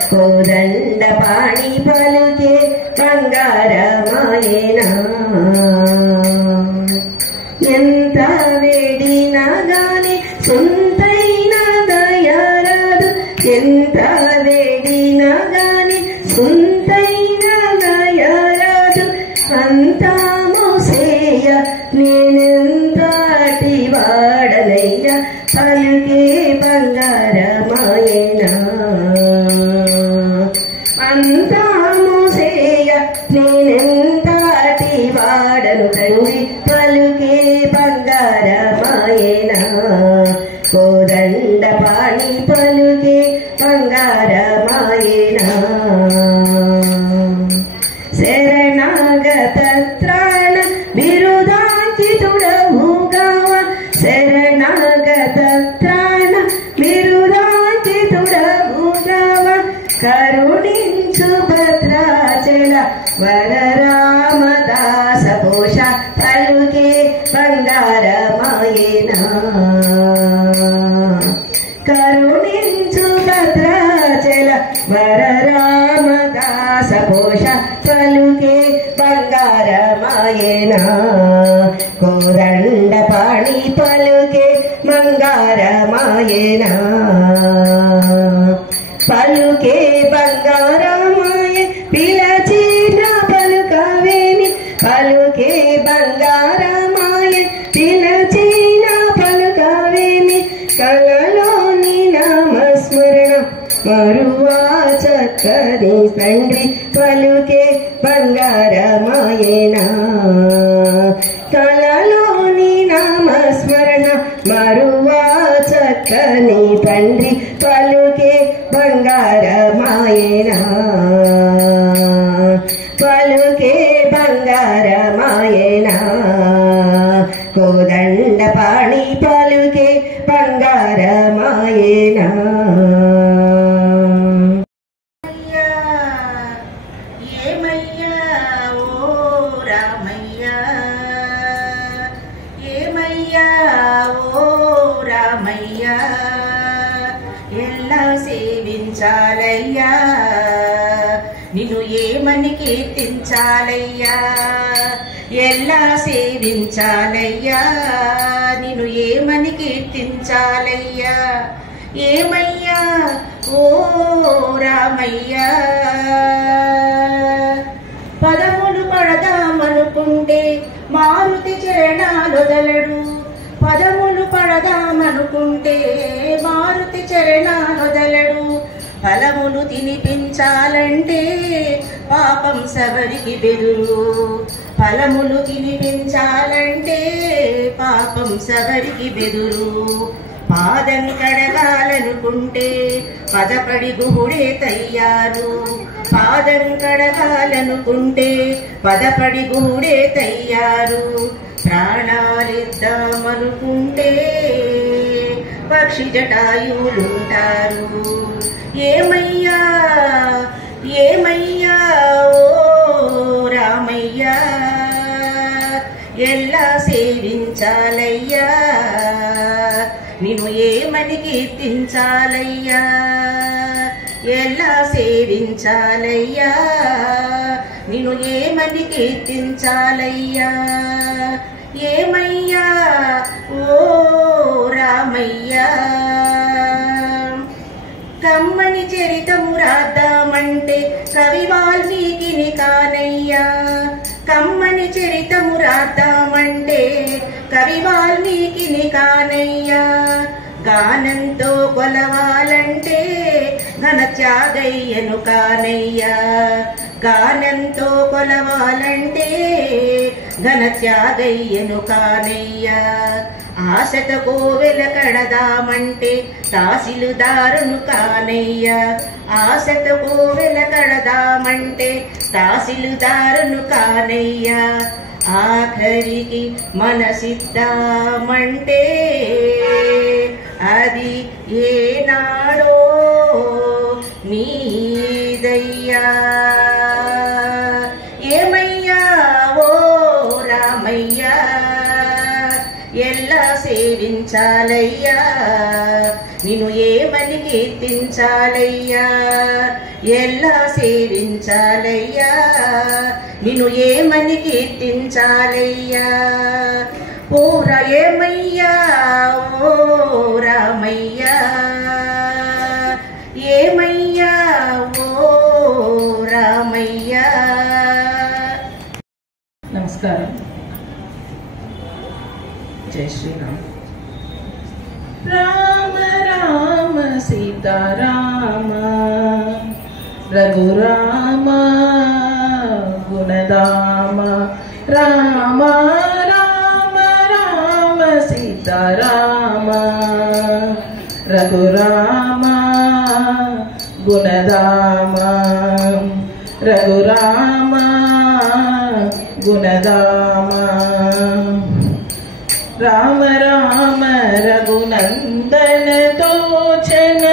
కోదండ పాణి పలుకే బంగారమాయేనా ఎంత వేడినా గాని సొంతైన దయారాదు ఎంత వేడినా గాని సొంతైన దయారాదు అంతా మోసేయ నేనెంతటి వాడనయ్య పలుకే బంగారమాయేనా అంతా మోసేయ నేనెంతటి వాడను తండ్రి పలుకే బంగారమాయేనా కోదండ పాణి పలుకే బంగారమాయేనా శరణాగత త్రాణ బిరుదాంకితుడవుగావ శరణాగత త్రాణ బిరుదాంకితుడవుగావ కరుణించు భద్రాచల వరరామదాస పోష పలుకే బంగారమాయేనా కరుణించు భద్రాచల వరరామదాస పోష పలుకే బంగారమాయేనా కోదండ పాణి పలుకే బంగారమాయేనా పలుకే బంగారమాయే పిలచిన పలుకవేమి పలుకే బంగారమాయే పిలచిన పలుకవేమి కలలోని నామస్మరణ మరువా చక్కని తండ్రి పలుకే బంగారమాయేనా కలలోని నామస్మరణ మరువా చక్కని తండ్రి పలుకే బంగారమాయేనా పలుకే బంగారమాయేనా కోదండ పాణి పలుకే బంగారమాయేనా ఏమయ్యా ఓ రామయ్యా ఏమయ్యా ఓ రామయ్యా ఎలా సేవించాలయ్యా నిన్ను ఏమని కీర్తించాలయ్యా ఎలా సేవించాలయ్యా నిన్ను ఏమని కీర్తించాలయ్యా ఏమయ్యా ఓ రామయ్యా పదములు పడదామనుకుంటే మారుతి చరణాలొదలడు పదములు పడదామనుకుంటే మారుతి చరణాలొదలడు ఫలములు తినిపించాలంటే పాపం సవరికి బెదురు ఫలములు తినిపించాలంటే పాపం సవరికి బెదురు పాదం కడగాలనుకుంటే పదపడి గుహుడే తయ్యారు పాదం కడగాలనుకుంటే పదపడి గుహుడే తయ్యారు ప్రాణాలిద్దామనుకుంటే పక్షి జటాయువులుంటారు. ఏమయ్యా ఏమయ్యా ఓ రామయ్యా, ఎల్లా సేవించాలయ్యా, నిన్ను ఏమని కీర్తించాలయ్యా, ఎల్లా సేవించాలయ్యా, నిన్ను ఏమని కీర్తించాలయ్యా. ఏమయ్యా ఓ రామయ్యా, కమ్మని చరితము రాద్దామంటే కవి వాల్మీకిని కానయ్యా, కమ్మని చరితము రాద్దామంటే కవి వాల్మీకిని కానయ్యా. గానంతో కొలవాలంటే ఘన త్యాగయ్యను కానయ్యా, గానంతో కొలవాలంటే ఘన త్యాగయ్యను కానయ్యా. ఆశత కోవెల కడదామంటే తహసీలుదారును కానయ్యా, ఆశత కోవెల కడదామంటే తహసీలుదారును కానయ్యా. ఆఖరికి మనసిద్దామంటే అది ఏనాడో నీదయ్యా. ఏమయ్యా ఓ రామయ్యా, ఎల్లా సేవించాలయ్యా, నిన్ను ఏమని కీర్తించాలయ్యా, ఎల్లా సేవించాలయ్యా, నిన్ను ఏమని కీర్తించాలయ్యా. పూర ఏమయ్యా ఓ రామయ్యా, ఏమయ్యా ఓ రామయ్యా. నమస్కారం. జై శ్రీరామ్. రామ రామ సీతారామ రఘురామ గుణదామ, రామ రామ రామ సీతారామ రఘురామ గుణదామ, రఘురామ గుణదామ. రామ రామ రఘునందన తోచన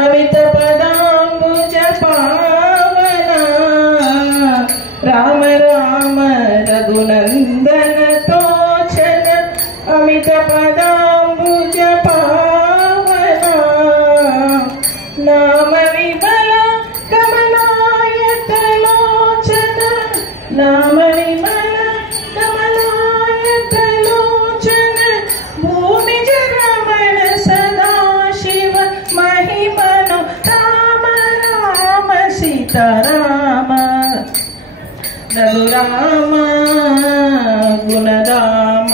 అమిత పదాంబుజ పావన, రామ రామ రఘునందన తోచన అమిత పదాంబుజ పావన. నామ విమల కమలాయత లోచన, నామ విమల కమలాయత లోచన, భూమిజ రమణ సదాశివ మహిమను, రామ రామ సీతారామ రఘురామ గుణరామ,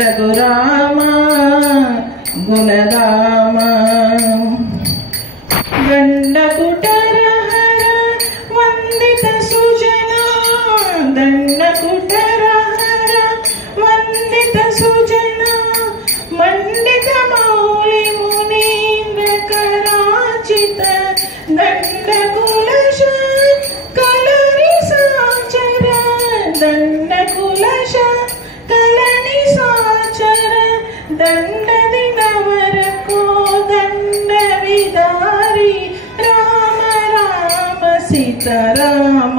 రఘురామ గుణరామ. దండకుటరహర వందిత సుజన, దండకుటరహర వందిత సుజన, మండిత మౌళి మునీంద్ర కరాచిత, దండకులశ కలని సాచర, దండకులశ కలని సాచర, దండ దినవరకో దండ విదారి, రామ రామ సీతారామ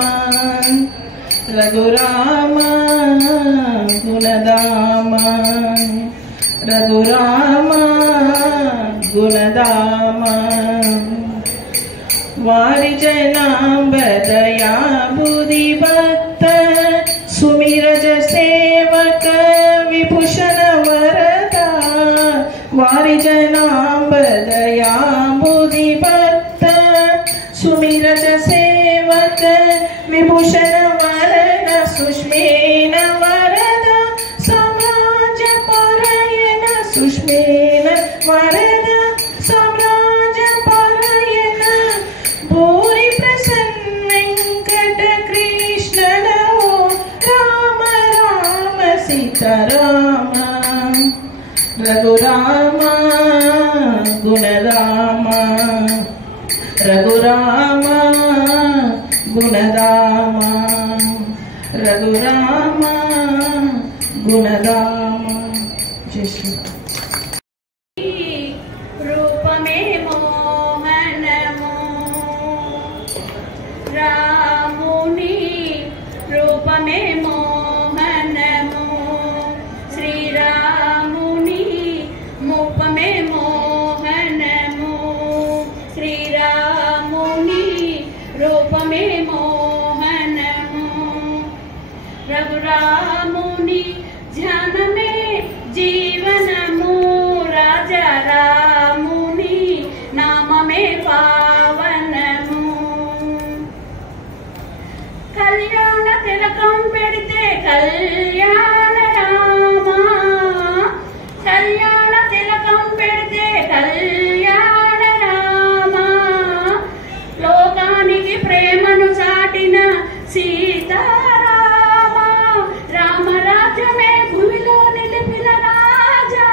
రఘురామ గుణదామ, రఘురామ గుణదామ. వారి జనాంబదయా బుధి భక్త సుమిరజ సేవక విభూషణ వరద, వారి జనాంబదయా బుధి భక్త సుమిరజ సేవక విభూషణ వరద, సుష్మేన వరద సమాజ పరయణ, సుష్మేన వరద సమాజ పరయణ, భూరి ప్రసన్న వెంకట కృష్ణ నమో, రామ రామ సీతారామ రఘురామ గుణరామ, రఘురామ గుణరామ, రఘురామ గుణధామ. జై శ్రీ రూపమే మోహనము రాముని రూపమే మోహనము శ్రీరాముని మూపమే మోహనము శ్రీరాముని రూపమే మోహనము రఘురాముని ధ్యానమే జీవనము రాజా రాముని నామమే పావనము కళ్యాణ తిలకం పెడితే కళ్యాణ రామ కళ్యాణ తిలకం పెడితే కళ్యాణ రామ లోకానికి ప్రేమను చాటిన సీతారామ రామరాజ్యమే భూమిలో నిలిపిన రాజా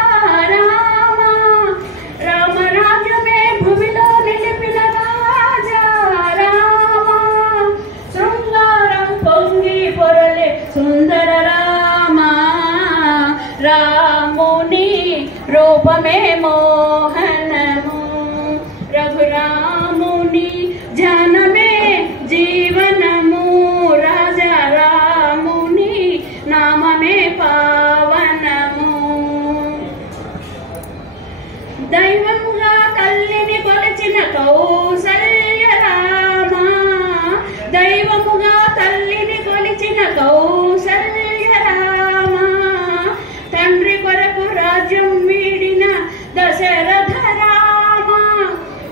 రామ రామరాజ్యమే భూమిలో నిలిపిన రాజా రామ శృంగారం పొంగి పొరలే సుందర రామ రాముని రూపమే మోహనము రఘురాముని ధ్యానమే జీవనము రాజా రాముని నామమే పావనము దైవముగా తల్లిని కొలిచిన కౌసల్య రామ దైవముగా తల్లిని కొలిచిన కౌసల్య రామ తండ్రి కొరకు రాజ్యం వీడిన దశరథ రామ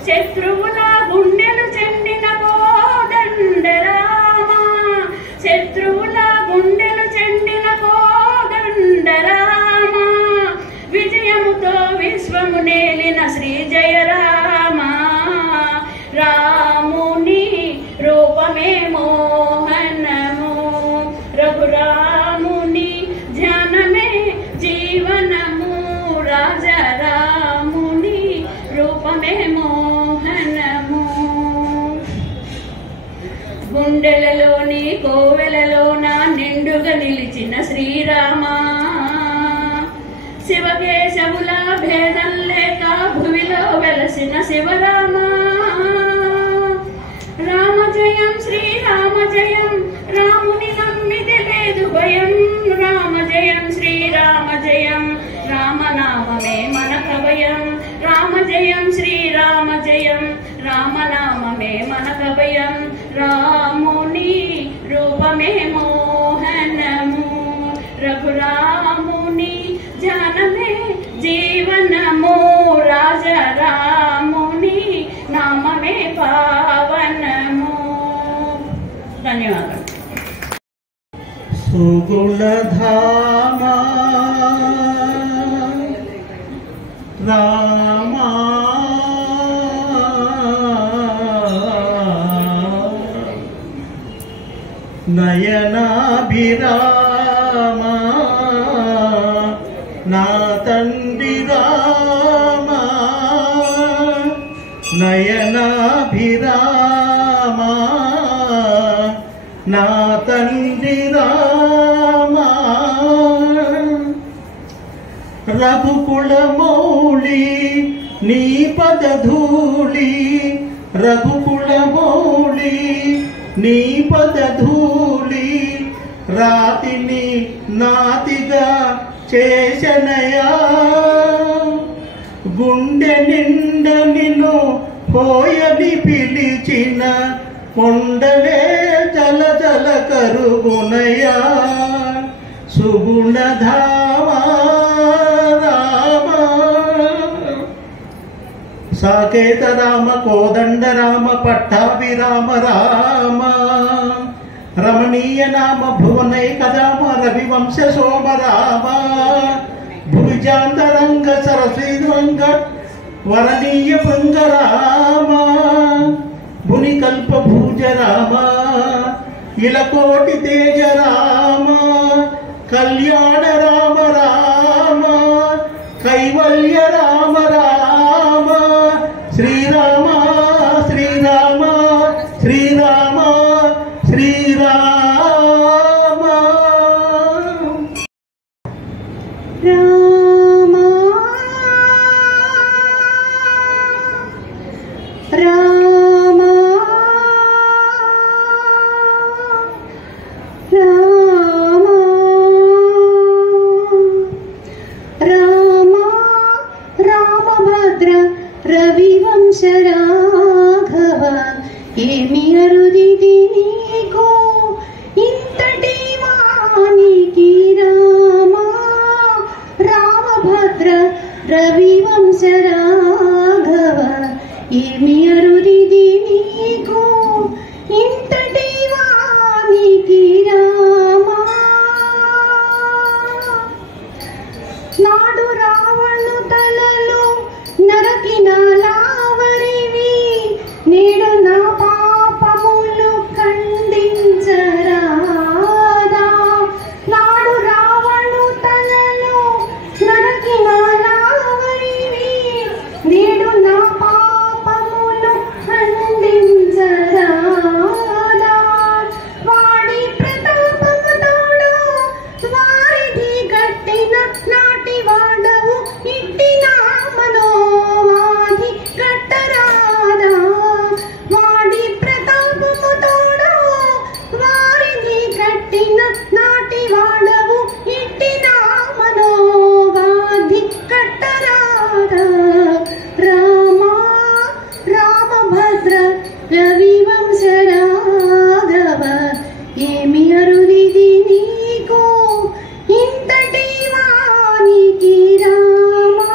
శత్రువుల గుండెలు చెండిన కోదండ రామ శత్రువుల గుండెలు చెండిన కోదండ రామ విజయముతో విశ్వము నేలిన శ్రీ జయ రామ రాముని రూపమే మోహనము రఘురాముని ధ్యానమే జీవనము రాజా రాముని రూపమే మోహనము గుండెలలోని కోవెలలోన నిండుగా నిలిచిన శ్రీరామ శివకేశవుల భేదం లేక భువిలో వెలసిన శివరామ రామ జయం శ్రీరామ జయం రాముని నమ్మిది లేదు భయం రామ జయం శ్రీరామ జయం రామనామమే మనకు భయం రామ జయం శ్రీరామ జయం రామనామమే మనకు భయం రాముని రూపమే మోహనము రఘురాముని ధ్యానమే జీవనము రాజా రాముని నామమే పావనము. ధన్యవాదాలు. సుగుణధామ రామ నయనాభిరామ నా తండ్రి రామ నయనాభిరామ నా తండ్రి రామ రఘుకుల మౌళి నీ పదధూళి రఘుకుల మౌళి నీ పదధూళి రాతిని నాతిగా చేసనయా గుండె నిండ నిన్ను పోయని పిలిచిన కొండలే జల జల కరుగునయా సుగుణధామ రామ సాకేత రామ కోదండ రామ పట్టాభిరామ రామ రమణీయ నామ భువనైకదామ రవివంశ సోమ రామ భుజాంతరంగ సరస్వీరంగ వరణీయ భృంగ రామ భునికల్ప భూజ రామ ఇలకోటి తేజ రామ కళ్యాణ రామ రామ కైవల్య రామ రామ శ్రీరామ శ్రీరామ శ్రీరామ శ్రీరామ రామభద్ర రవివంశ రాఘవ ఏమి అరుదిది నీకు ఇంతటి వానికి రామా రామభద్ర రవివంశ రాఘవ ఏమి అరుదిది నీకు ఇంతటి వానికి రామా నాడు రావణు తలలు నరకిన లావరివి నేడు నా పాపములు ఖండించరాదా నాడు రావణు తలలు నరకిన లావరివి నేడు నా పాపములు ఖండించరాదా వాడి ప్రతాపముతోడు వారిది గట్టిన నాటి వాడవు ఇట్టిన మనోవాది కట్టరాదా వాడి ప్రతాపముతోడు వారిది కట్టిన నాటి వాడవు ఇట్టిన మనోవాది కట్టరాదా రామా రామభద్ర రవివంశ రాఘవ ఏమి అరుదిది నీకు ఇంతటి వానికి రామా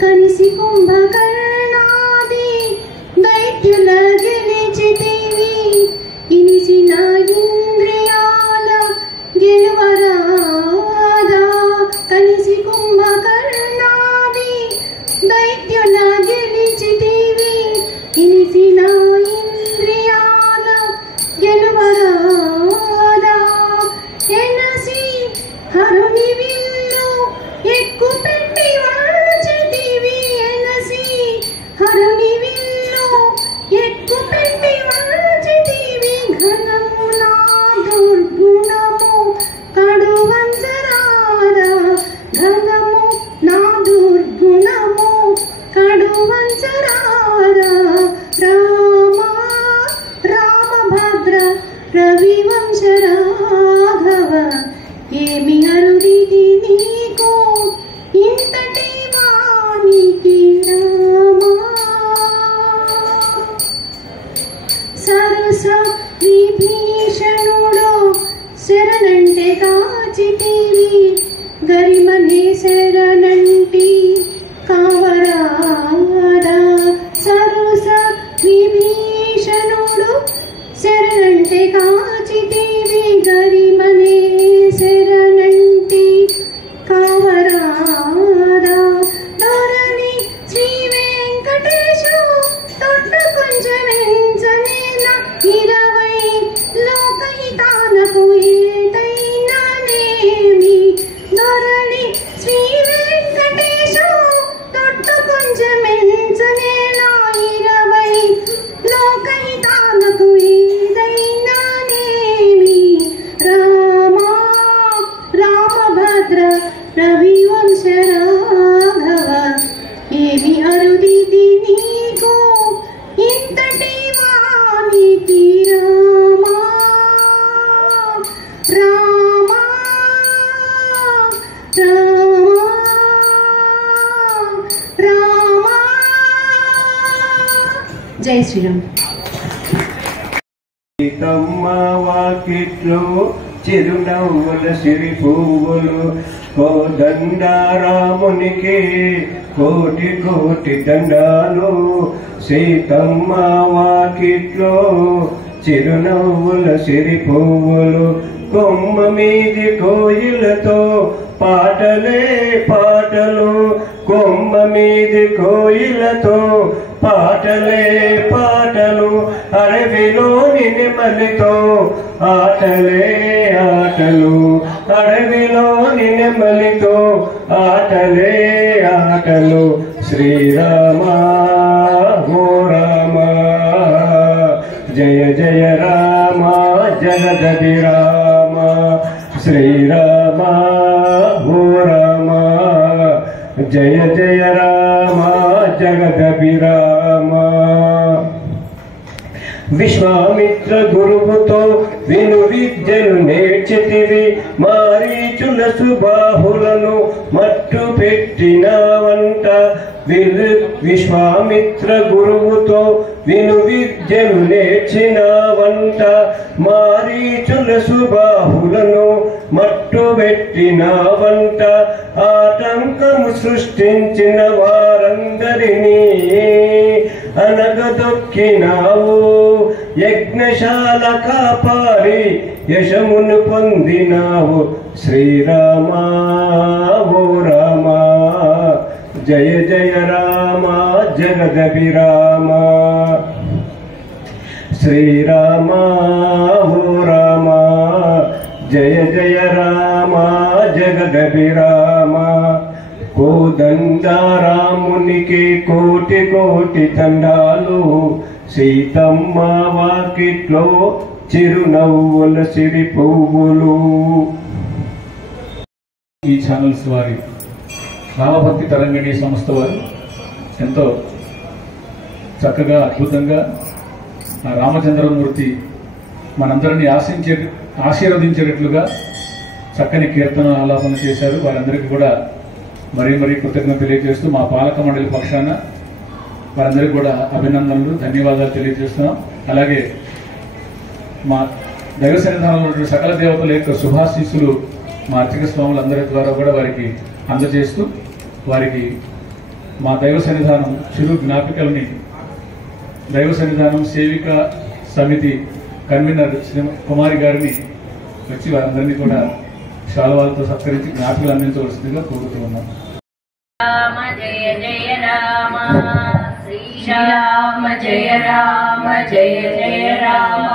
కనిసి కుంభకర్ణాది దైత్యుల గెలిచితివి ఇనిసిన ఇంద్రియాల గెలువరాదా కనిసి కుంభకర్ణాది దైత్యుల గెలిచితివి ఇనిసిన ఇంద్రియాల గెలువరాదా ఎనసి హరుని విల్లు ఎక్కు పెట్టి వాచితివి ఎనసి హరుని విల్లు ఎక్కు పెట్టి వాచితివి ఘనము నా దుర్గుణము కడువంచరాదా ఘనము నా దుర్గుణము కడువంచరాదా రామా రామభద్ర రవివంశ రాఘవ ఏమి అరుదిది నీకు ఇంతటి వానికి రామా సరస విభీషణుడు శరణంటే కాచితివి గరిమనే శరణంటి కావరాదా సరస విభీషణుడు శరణంటే కాచితివి గరిమనే శరణంటి కావరాదా ధరణి శ్రీ వెంకటేశు తొట్ట కొంచెమెంచనేన 20 లోకహితానకు ఏటైనానేమి ధరణి శ్రీ వెంకటేశు తొట్ట కొంచెమెంచనేన 20 లోకహితానకు ఏదైనానేమి రామా రామభద్ర రవివంశ రాఘవ ఏమి అరుదిది నీకు ఇంతటి వానికి రామా రామా రామా రామా జై శ్రీరామ్ సీతమ్మ వాకిట్లో చిరునవ్వుల సిరి పువ్వులు కోదండారామునికి కోటి కోటి దండాలు సీతమ్మ వాకిట్లో చిరునవ్వుల సిరి పువ్వులు కొమ్మ మీది కోయిలతో పాటలే పాటలు కొమ్మ మీది కోయిలతో పాటలే పాటలు అడవిలోని నెమలితో ఆటలే ఆటలు అడవిలోని నెమలితో ఆటలే ఆటలు శ్రీరామ హో రామ జయ జయ రామ జగదభి రామ శ్రీరామ హో రామ జయ జయ రామ జగదభి రామ విశ్వామిత్ర గురువుతో విను విద్యలు నేర్చితివి మారీ మారీచుల సుబాహులను మట్టు పెట్టినవంట విశ్వామిత్ర గురువుతో విను విద్యను నేర్చినవంట మారీచుల సుబాహులను మట్టు పెట్టినవంట ఆటంకము సృష్టించిన వారందరినీ అనగదొక్కినావు యజ్ఞశాల కాపాడి యశమును పొందినావు శ్రీరామా ఓ రామా జయ జయ రామ జగదభిరామ శ్రీరామ ఓ రామ జయ జయ రామ జగదభిరామ కోదండారామునికి కోటి కోటి తండాలు సీతమ్మ వాకిట్లో చిరునవ్వుల సిరి పువ్వులు. ఈ ఛానల్స్ వారి రామభక్తి తరంగిణి సంస్థ వారు ఎంతో చక్కగా అద్భుతంగా రామచంద్రమూర్తి మనందరినీ ఆశీర్వదించేటట్లుగా చక్కని కీర్తన ఆలాపన చేశారు. వారందరికీ కూడా మరీ కృతజ్ఞత తెలియజేస్తూ మా పాలక మండలి పక్షాన వారందరికీ కూడా అభినందనలు ధన్యవాదాలు తెలియజేస్తున్నాం. అలాగే మా దైవ సన్నిధానంలో సకల దేవతల యొక్క శుభాశీస్సులు మా అర్చక స్వాములందరి ద్వారా కూడా వారికి అందజేస్తూ వారికి మా దైవ సన్నిధానం చిరు జ్ఞాపికల్ని దైవ సన్నిధానం సేవిక సమితి కన్వీనర్ శ్రీ కుమారి గారిని వచ్చి వారందరినీ కూడా శాలువాలతో సత్కరించి జ్ఞాపికలు అందించవలసిందిగా కోరుతూ ఉన్నాం. రామ జయ జయ రామ శ్రీరామ జయ రామ జయ జయ రామ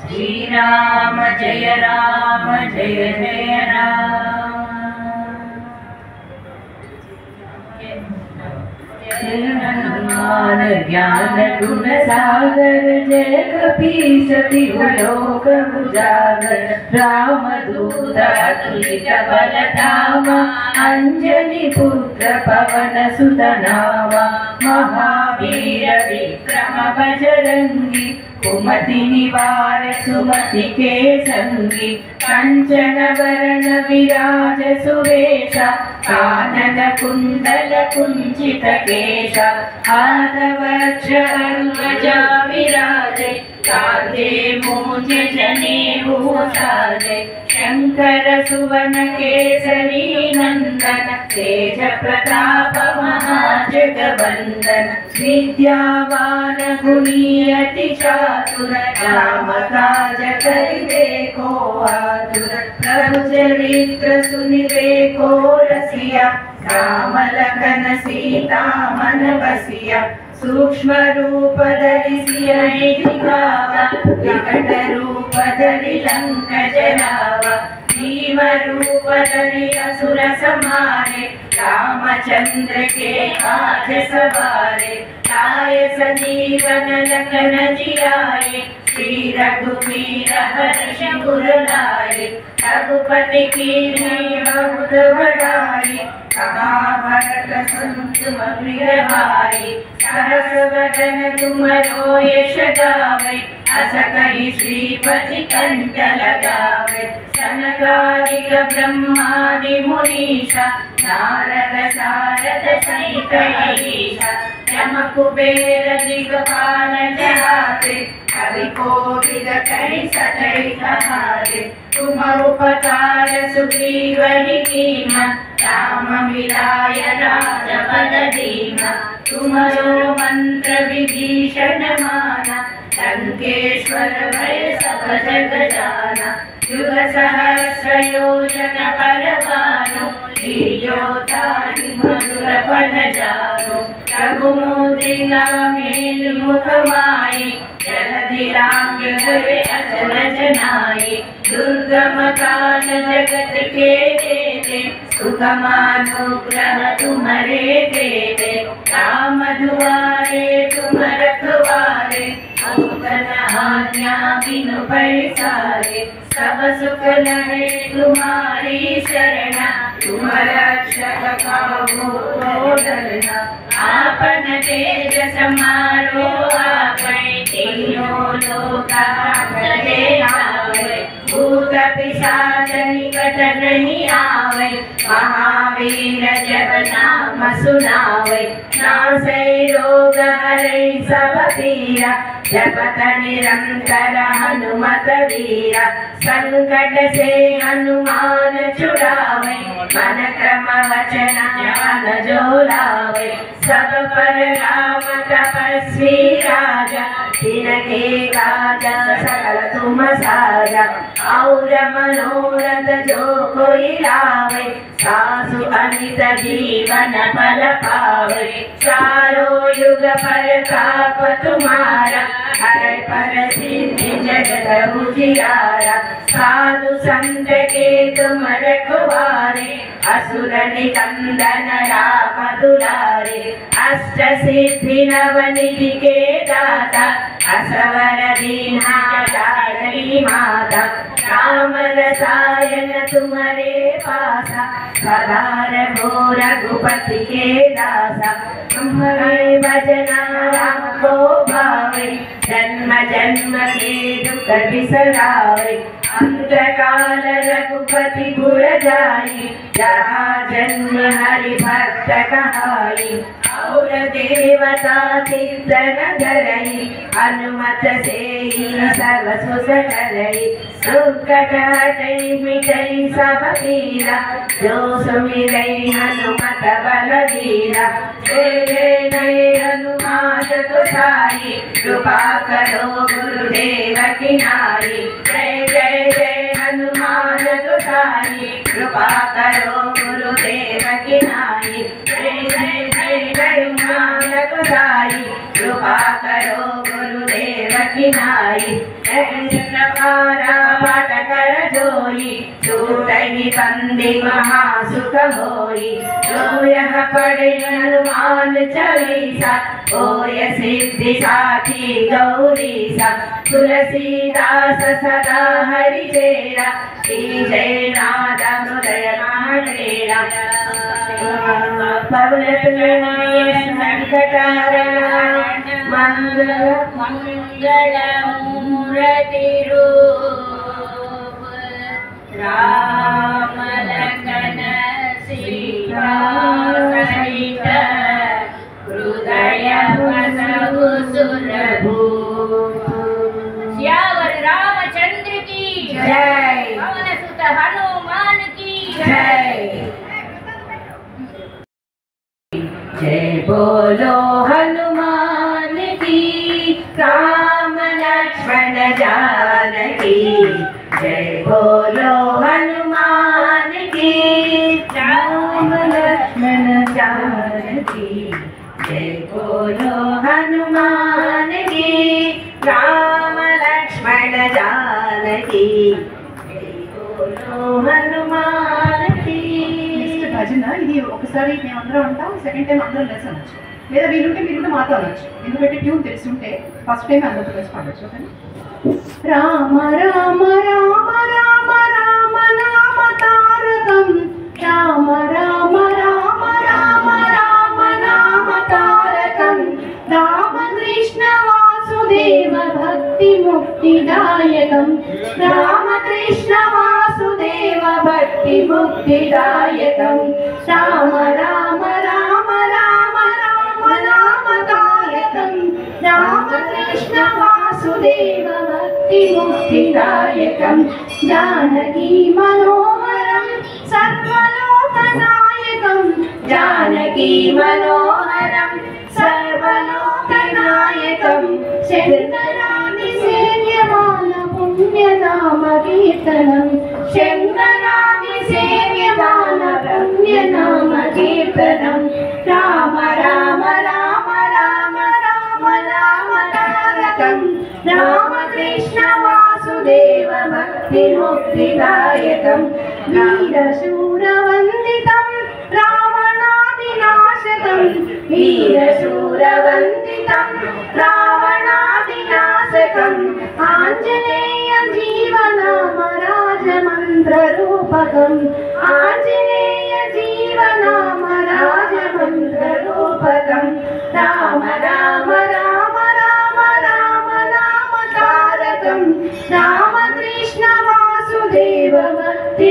శ్రీరామ జయ రామ జయ జయ రామ हनुमान ज्ञान गुण सागर जय कपीसति लोक उजागर राम दूत अतुलित बल धामा अंजनी पुत्र पवन सुत नामा महावीर विक्रम बजरंगी कुमति निवार सुमति के संगी कंचन वरण विराज सुवेश कानन कुंडल कुंचित केश हाथवक्ष ध्वजा विराजे कांधे मूंज जनेऊ साजे शंकर सुवन केसरी नंदन तेज प्रताप महाजगवंदन विद्यावान गुणी अति चातुर राम काज करिबे को आतुर प्रभु चरित्र सुनिबे को रसिया राम लखन सीता मन बसिया सूक्ष्म रूप धरि सियहि दिखावा विकट रूप धरि लंक जरावा भीम रूप धरि असुर संहारे रामचंद्र के काज सवारे लाए संजीवन लखन जियाए श्री रघुवीर हर्ष उर लाए रघुपति कीन्ही बहुत बड़ाई कहा भरत सुत प्रिय भाई सहस वदन तुमरो यश गावे अस कहि श्रीपति कंठ लगावे सनकादिक ब्रह्मादि मुनीषा नारद सारद सहित ईशा यम कुबेर दिगपाल जहाते कवि कोविद कहि सदै कहारे तुम उपकार सुग्रीव कीन्हा राम मिलाय राजपद दीन्हा तुमरो मंत्र विभीषण माना लंकेश्वर भय सब जग जाना युग सहस्र योजन पर भानु लील्योताहि मधुर फल जानु रघुमूर्ति नामेल मुख माहि जलधि लांग गए अचल जनाई दुर्गम काल जगत के देते सुगमानुग्रह तुम्हारे देते राम दुआरे तुम रखवारे अंगन आज्ञा बिनु पैसारे सब सुख लहे तुम्हारी शरणा तुम रक्षक काहू को डरना आपन तेज समारो आपै तीनों लोक आपै भूत पिशाच पास निकट नहीं आवे, महावीर जब नाम सुनावे, नासै रोग हरै सब पीरा, जपत निरंतर हनुमत वीरा, संकट से हनुमान छुड़ावे, मन क्रम वचन ध्यान जो लावे, सब पर राम तपस्वी राजा, तिनके काज सकल तुम साजा, और मनोरथ जो कोई लावे, सासु अनित जीवन फल पावे, चारों युग प्रताप तुम्हारा, हर पर सिद्धि जगत उजियारा, साधु संत के तुम रखवारे, असुर निकंदन राम दुलारे, अष्ट सिद्धि नवनिधि के दाता, असवर दीना जारी माता, राम रसायन तुम्हारे पासा, सदा रघो रघुपति के दासा, तुम्हारे भजना राम को भावे, जन्म जन्म के दुख बिसरावे, अंत काल रघुपति पुर जाई, जहाँ जन्म हरि भक्त कहाई, और देवता चित्तन धरई, हनुमत से ही सब सुख करई, संकट हटई मिटई सब पीरा, जो सुमिरई हनुमत बलवीरा, जय जय जय हनुमान गोसाई, कृपा करो गुरुदेव की नारी, जय जय जय हनुमान गोसाई, कृपा करो गुरुदेव की नारी, जय जय जय हनुमान गोसाई, कृपा करो गुरुदेव की नारी, पाठ कर जोई, छूटई बंदी महासुख होई, जो यह पढ़े हनुमान चालीसा, ओय सिद्धि साखी गौरीसा, तुलसीदास सदा हरि चेरा, जय नाद हृदय माडेरा, पवन संकटारण मंगल मूर्ति रूप, राम लखन सीता सहित, हृदय बसहु सुरभूप। सियावर रामचंद्र की जय, पवन सुत हनुमान की जय। जय बोलो हनुमान की, राम लक्ष्मण जानकी, जय बोलो हनुमान की, राम लक्ष्मण जानकी, जय बोलो हनुमान की, राम लक्ष्मण जानकी, जय बोलो हनुमान की। భజన ఇది ఒకసారి మేము అందరం అంటాం, సెకండ్ టైం అందరం లెస్ అనొచ్చు, లేదా వీలుంటే మీరు మాతో అనొచ్చు, ఎందుకంటే ట్యూన్ తెలుసుంటే ఫస్ట్ టైం అందరితో కలిసి పాడొచ్చు. రామ రామ రామ రామ రామ నామ తారకం, రామ రామ రామ రామ రామ నామ తారకం, రామ కృష్ణ వాసుదేవ భక్తి ముక్తిదాయకం, రామ కృష్ణ వాసుదేవ భక్తి ముక్తిదాయకం, రామ రామ రామ రామ రామ నామ తారకం, రామ కృష్ణ వాసుదేవ భక్తి ముక్తిదాయకం, జానకీ మనోహరం సర్వలోకనాయకం, జానకీ మనోహరం సర్వలోకనాయకం, శంకరాని సేవ్యమాన పుణ్యనామ కీర్తనం, శంకరాని సేవ్యమాన పుణ్యనామ కీర్తనం, రామ రామ రామ రామ రామ రామ తారకం, రామ కృష్ణ వాసుదేవ భక్తి ముక్తిదాయకం, వీరశూరవందితం రావణాదినాశకం, వీరశూరవందితం రావణాదినాశకం, ఆంజనేయ జీవనామ రాజమంత్ర రూపకం, ఆంజనేయ జీవనామ రాజమంత్ర రూపకం, రామ రామ రామ రామ రామ నామ తారకం, రామ కృష్ణ వాసుదేవ భక్తి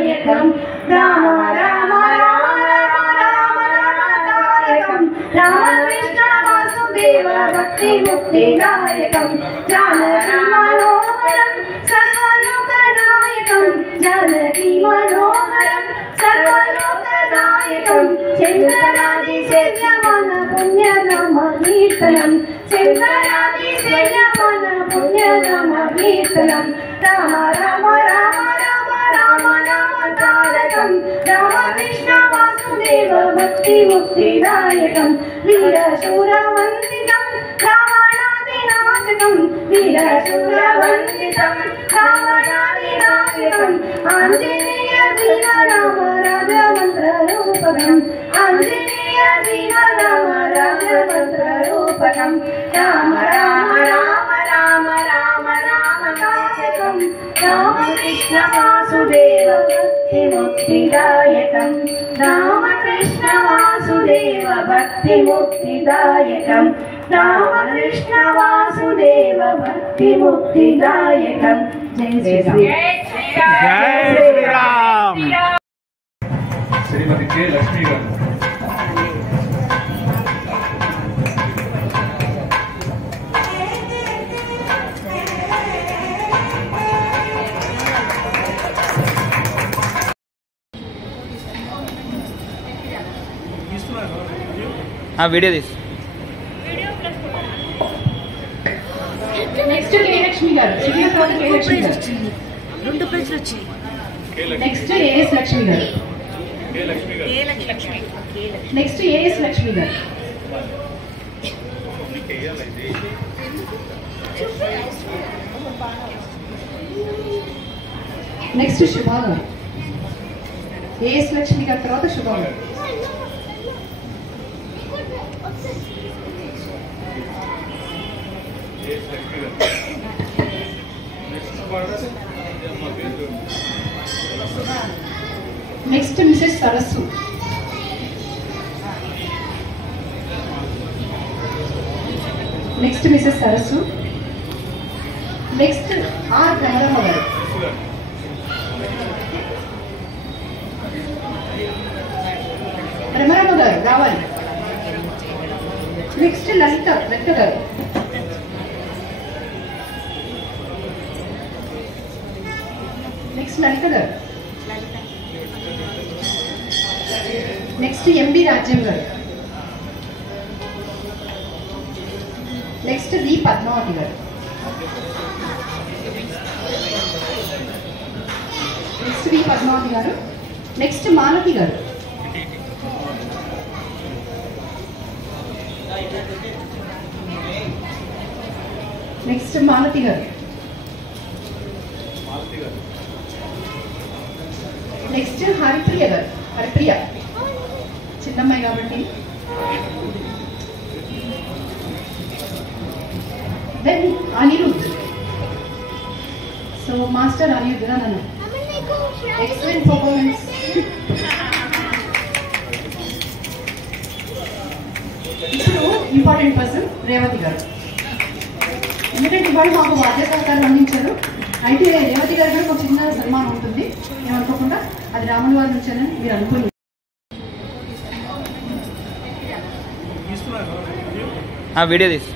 मुक्तिदायकं राम राम राम राम राम रामदायकं रामकृष्ण वासुदेव भक्ति मुक्तिदायकं जानकी मनोहरं सर्वलोकनायकं जानकी मनोहरं सर्वलोकनायकं चन्द्रादिसेव्यमन पुण्यनाम कीर्तनं चन्द्रादिसेव्यमन पुण्यनाम कीर्तनं राम राम राम राम राम नामतारकं रामकृष्ण वासुदेव भक्ति मुक्तिदायकं वीरशूरवन्दितं रावणादिनाशकं वीरशूरवन्दितं रावणादिनाशकं आञ्जनेय जीव राम राजमन्त्ररूपकम् आञ्जनेय जीव राम राजमन्त्ररूपकं राम राम राम राम राम रामदायकं रामकृष्ण वासुदेव भक्ति मुक्तिदायकं रामकृष्ण वासुदेव भक्ति मुक्तिदायकं रामकृष्ण वासुदेव भक्ति मुक्तिदायकं जय श्री राम श्रीमती के लक्ष्मी गाరు వీడియో తీసి నెక్స్ట్ కే లక్ష్మి గారు శ్రీనివాసరావు కే లక్ష్మి గారు రెండు ప్రైజ్లు వచ్చాయి. నెక్స్ట్ ఏఎస్ లక్ష్మి గారు నెక్స్ట్ ఏఎస్ లక్ష్మి గారు నెక్స్ట్ శుభా గారు ఏఎస్ లక్ష్మి గారి తర్వాత శుభా గారు నెక్స్ట్ మిసెస్ సరస్సు నెక్స్ట్ మిసెస్ సరస్సు నెక్స్ట్ ఆర్ రమరమ్మ గారు రమరమ్మ గారు రావాలి నెక్స్ట్ లలిత గారు నెక్స్ట్ లలిత గారు నెక్స్ట్ ఎంబి రాజ్యం గారు నెక్స్ట్ వి పద్మావతి గారు నెక్స్ట్ వి పద్మావతి గారు నెక్స్ట్ మాలతి గారు నెక్స్ట్ మాలతి గారు నెక్స్ట్ హరిప్రియ గారు హరిప్రియ చిన్నమ్మాయి కాబట్టి then Anirudh so master Anirudh నన్ను ఎక్సలెంట్ పర్ఫార్మెన్స్ ఇప్పుడు ఇంపార్టెంట్ పర్సన్ రేవతి గారు ఎందుకంటే ఇవాళ మాకు వాద్య సహకారం అందించారు అయితే రేవతి గారి గారికి ఒక చిన్న సన్మానం ఉంటుంది ఏమనుకోకుండా అది రాముల వారి నుంచేనని మీరు అనుకుని వీడియో తీసి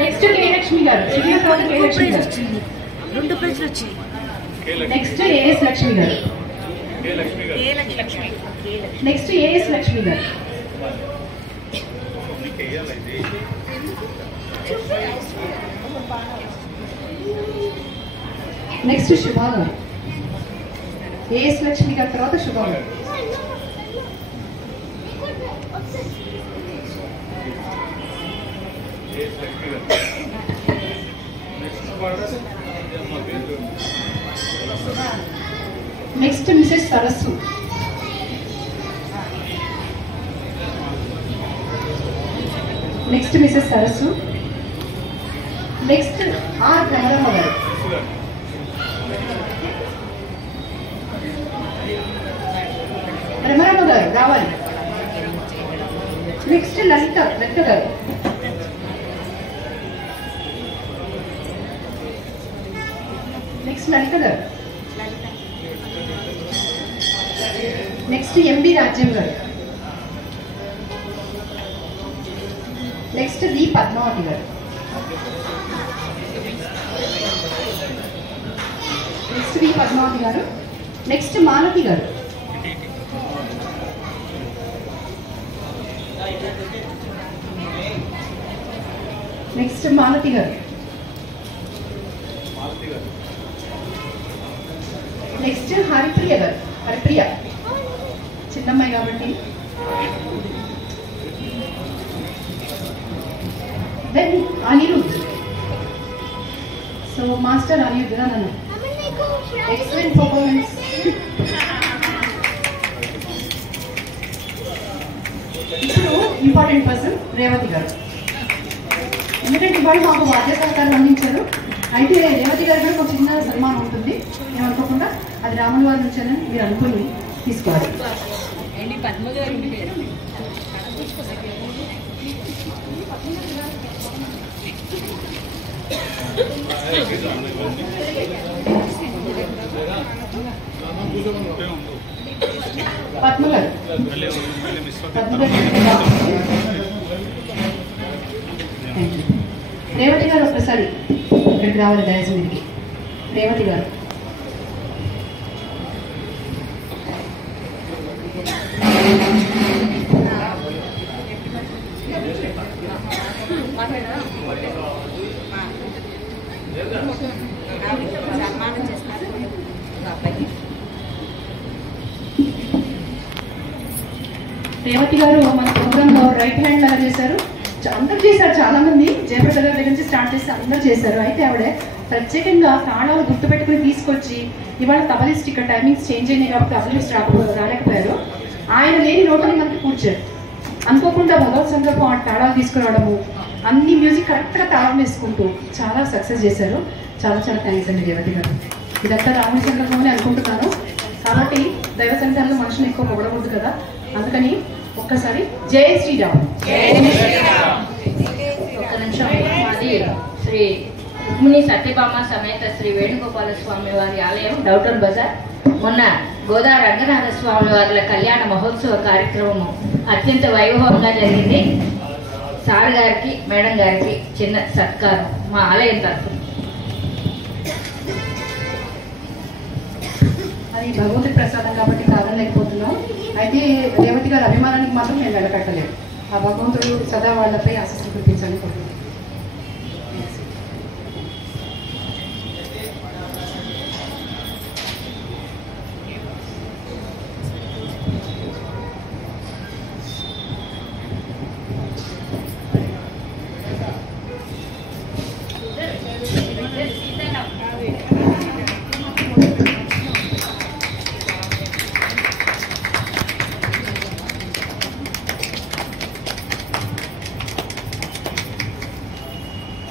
నెక్స్ట్ కే లక్ష్మి గారు శ్రీనివాసరావు కే లక్ష్మి గారు రెండు ప్రైజ్లు వచ్చాయి. నెక్స్ట్ ఏఎస్ లక్ష్మి గారు నెక్స్ట్ ఏఎస్ లక్ష్మి గారు నెక్స్ట్ శుభా గారు ఏఎస్ లక్ష్మి గారి తర్వాత శుభా గారు నెక్స్ట్ మిసెస్ సరస్సు నెక్స్ట్ మిసెస్ సరస్సు నెక్స్ట్ ఆర్ రమరమ్మ గారు రమరమ్మ గారు రావాలి నెక్స్ట్ లలిత గారు నెక్స్ట్ లలిత గారు. నెక్స్ట్ ఎంబి రాజ్యం గారు. నెక్స్ట్ డి పద్మావతి గారు. నెక్స్ట్ డి పద్మావతి గారు. నెక్స్ట్ మాలతి గారు. నెక్స్ట్ మాలతి గారు. నెక్స్ట్ హరిప్రియ గారు. హరిప్రియ చిన్నమ్మాయి కాబట్టి. Then Anirudh. So master Anirudh నన్ను ఎక్సలెంట్ పర్ఫార్మెన్స్. ఇప్పుడు ఇంపార్టెంట్ పర్సన్ రేవతి గారు. ఎందుకంటే ఇవాళ మాకు వాద్య సహకారం అందించారు. అయితే రేవతి గారు కూడా ఒక చిన్న సన్మానం ఉంటుంది, ఏమనుకోకుండా అది రాముల వారి నుంచేనని మీరు అనుకుని తీసుకోవాలి. పద్మ గారు. రేవతి గారు ఒకసారి ఇక్కడికి రావాలి దయచేసి మీదకి. రేవతి గారు. రేవతి గారు మన ప్రోగ్రాంలో రైట్ హ్యాండ్ లాగా చేశారు. అందరూ చేశారు, చాలా మంది జయప్రద గారి దగ్గర నుంచి స్టార్ట్ చేసి అందరూ చేశారు. అయితే ఆవిడ ప్రత్యేకంగా తాళాలు గుర్తుపెట్టుకుని తీసుకొచ్చి, ఇవాళ తబలిస్ట్ ఇక్కడ టైమింగ్స్ చేంజ్ అయినాయి కాబట్టి తబలిస్ట్ రాలేకపోయారు. ఆయన లేని నోటని మనకి కూర్చారు. అనుకోకుండా భగవత్ సంకల్పం ఆ తాళాలు తీసుకురావడము, అన్ని మ్యూజిక్ కరెక్ట్గా తాళం వేసుకుంటూ చాలా సక్సెస్ చేశారు. చాలా చాలా థ్యాంక్స్ అండి రేవతి గారు. ఇదంతా రాముడి సంకల్పం అని అనుకుంటున్నాను. కాబట్టి దైవ సంకల్పంలో మనుషులు ఎక్కువ పొగడకూడదు కదా, అందుకని ఒక్కసారి జై శ్రీరామ్. ఒక్క నిమిషం. మాది శ్రీ రుక్మిణి సత్యభామ సమేత శ్రీ వేణుగోపాల స్వామి వారి ఆలయం డౌటర్ బజార్. మొన్న గోదా రంగనాథ స్వామి వారి కళ్యాణ మహోత్సవ కార్యక్రమం అత్యంత వైభవంగా జరిగింది. సార్ గారికి మేడం గారికి చిన్న సత్కారం మా ఆలయం తరఫున. అది భగవంతుడి ప్రసాదం కాబట్టి కాదనలేకపోతున్నాం. అయితే రేవతి గారి అభిమానానికి మాత్రం నేను వెలకట్టలేదు. ఆ భగవంతుడు సదా వాళ్ళపై ఆశీస్సులు కురిపించాలని కోరుతున్నాను.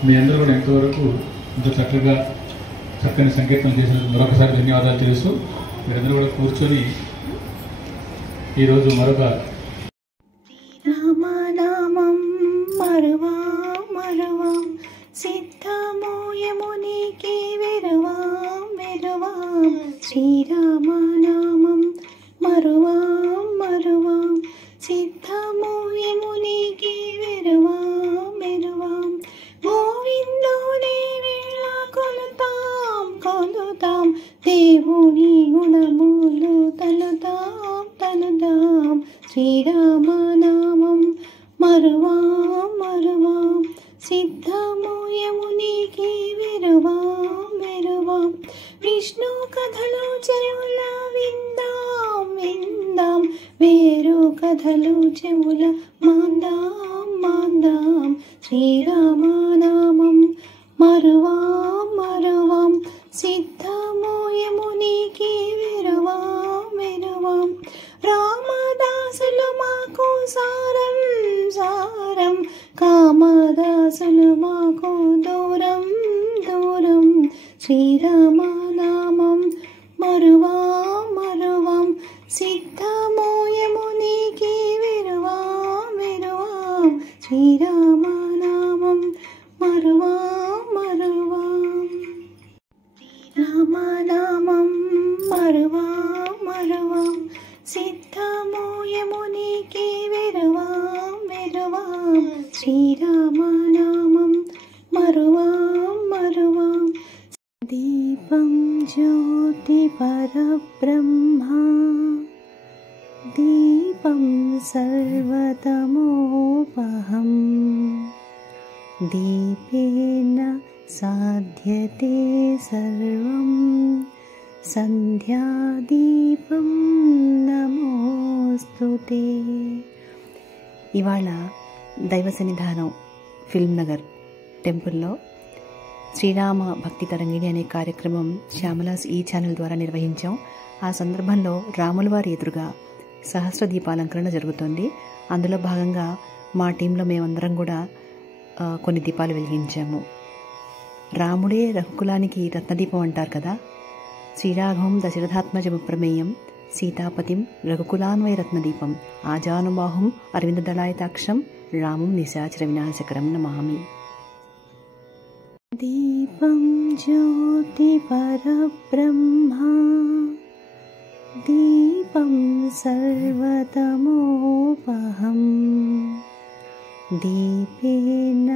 మీ అందరూ కూడా ఎంతవరకు ఇంత చక్కని సంకీర్తన చేసినందుకు మరొకసారి ధన్యవాదాలు తెలుస్తూ మీరందరూ కూడా కూర్చొని ఈరోజు మరొక రామనామం మరువా మరువా సిద్ధమోయమునికి వెరువాం వెరువాం శ్రీరామనామం మరువా మరువా సిద్ధమోయమునికి వెరువాం వెరువాం గోవిందుని వేళ కొలుతాం కొలుతాం దేవుని గుణములు తలుతాం తలుతాం శ్రీరామనామం మరువాం మరువాం సిద్ధమోయమునికి వెరువాం వెరువాం విష్ణు కథలు చెవుల విందాం విందాం వేరు కథలు చెవుల మాందాం మాందాం శ్రీరామనామం మరువాం మరువాం సిద్ధమోయమునికి వెరువాం వెరువాం రామదాసులు మాకు సారం సారం కామదాసులు మాకు దూరం దూరం శ్రీరామనామం మరువాం మరువాం సిద్ధమోయమునికి వెరువాం వెరువాం శ్రీరామనామం మరువాం మరువాం శ్రీరామనామం మరువాం మరువాం సిద్ధమో యమునికి వెరువాం వెరువాం శ్రీరామనామం మరువాం మరువాం దీపం జ్యోతి పరబ్రహ్మ దీపం సర్వతమోపహం దీపేన సాధ్యతే సర్వం సంధ్యాదీపం నమోస్తుతే. ఇవాళ దైవ సన్నిధానం ఫిల్మ్ నగర్ టెంపుల్లో శ్రీరామ భక్తి తరంగిణి అనే కార్యక్రమం శ్యామలాస్ ఈ ఛానల్ ద్వారా నిర్వహించాం. ఆ సందర్భంలో రాముల వారి ఎదురుగా సహస్ర దీపాలంకరణ జరుగుతుంది. అందులో భాగంగా మా టీంలో మేమందరం కూడా కొన్ని దీపాలు వెలిగించాము. రాముడే రఘుకులానికి రత్నదీపం అంటారు కదా. శ్రీరాఘవం దశరథాత్మజముప్రమేయం సీతాపతిం రఘుకులాన్వయ రత్నదీపం ఆజానుబాహుం అరవిందదళాయతాక్షం రామం నిశాచర వినాశకరం నమామి. దీపం జ్యోతి పరబ్రహ్మ దీపం సర్వతమోపహం దీపేన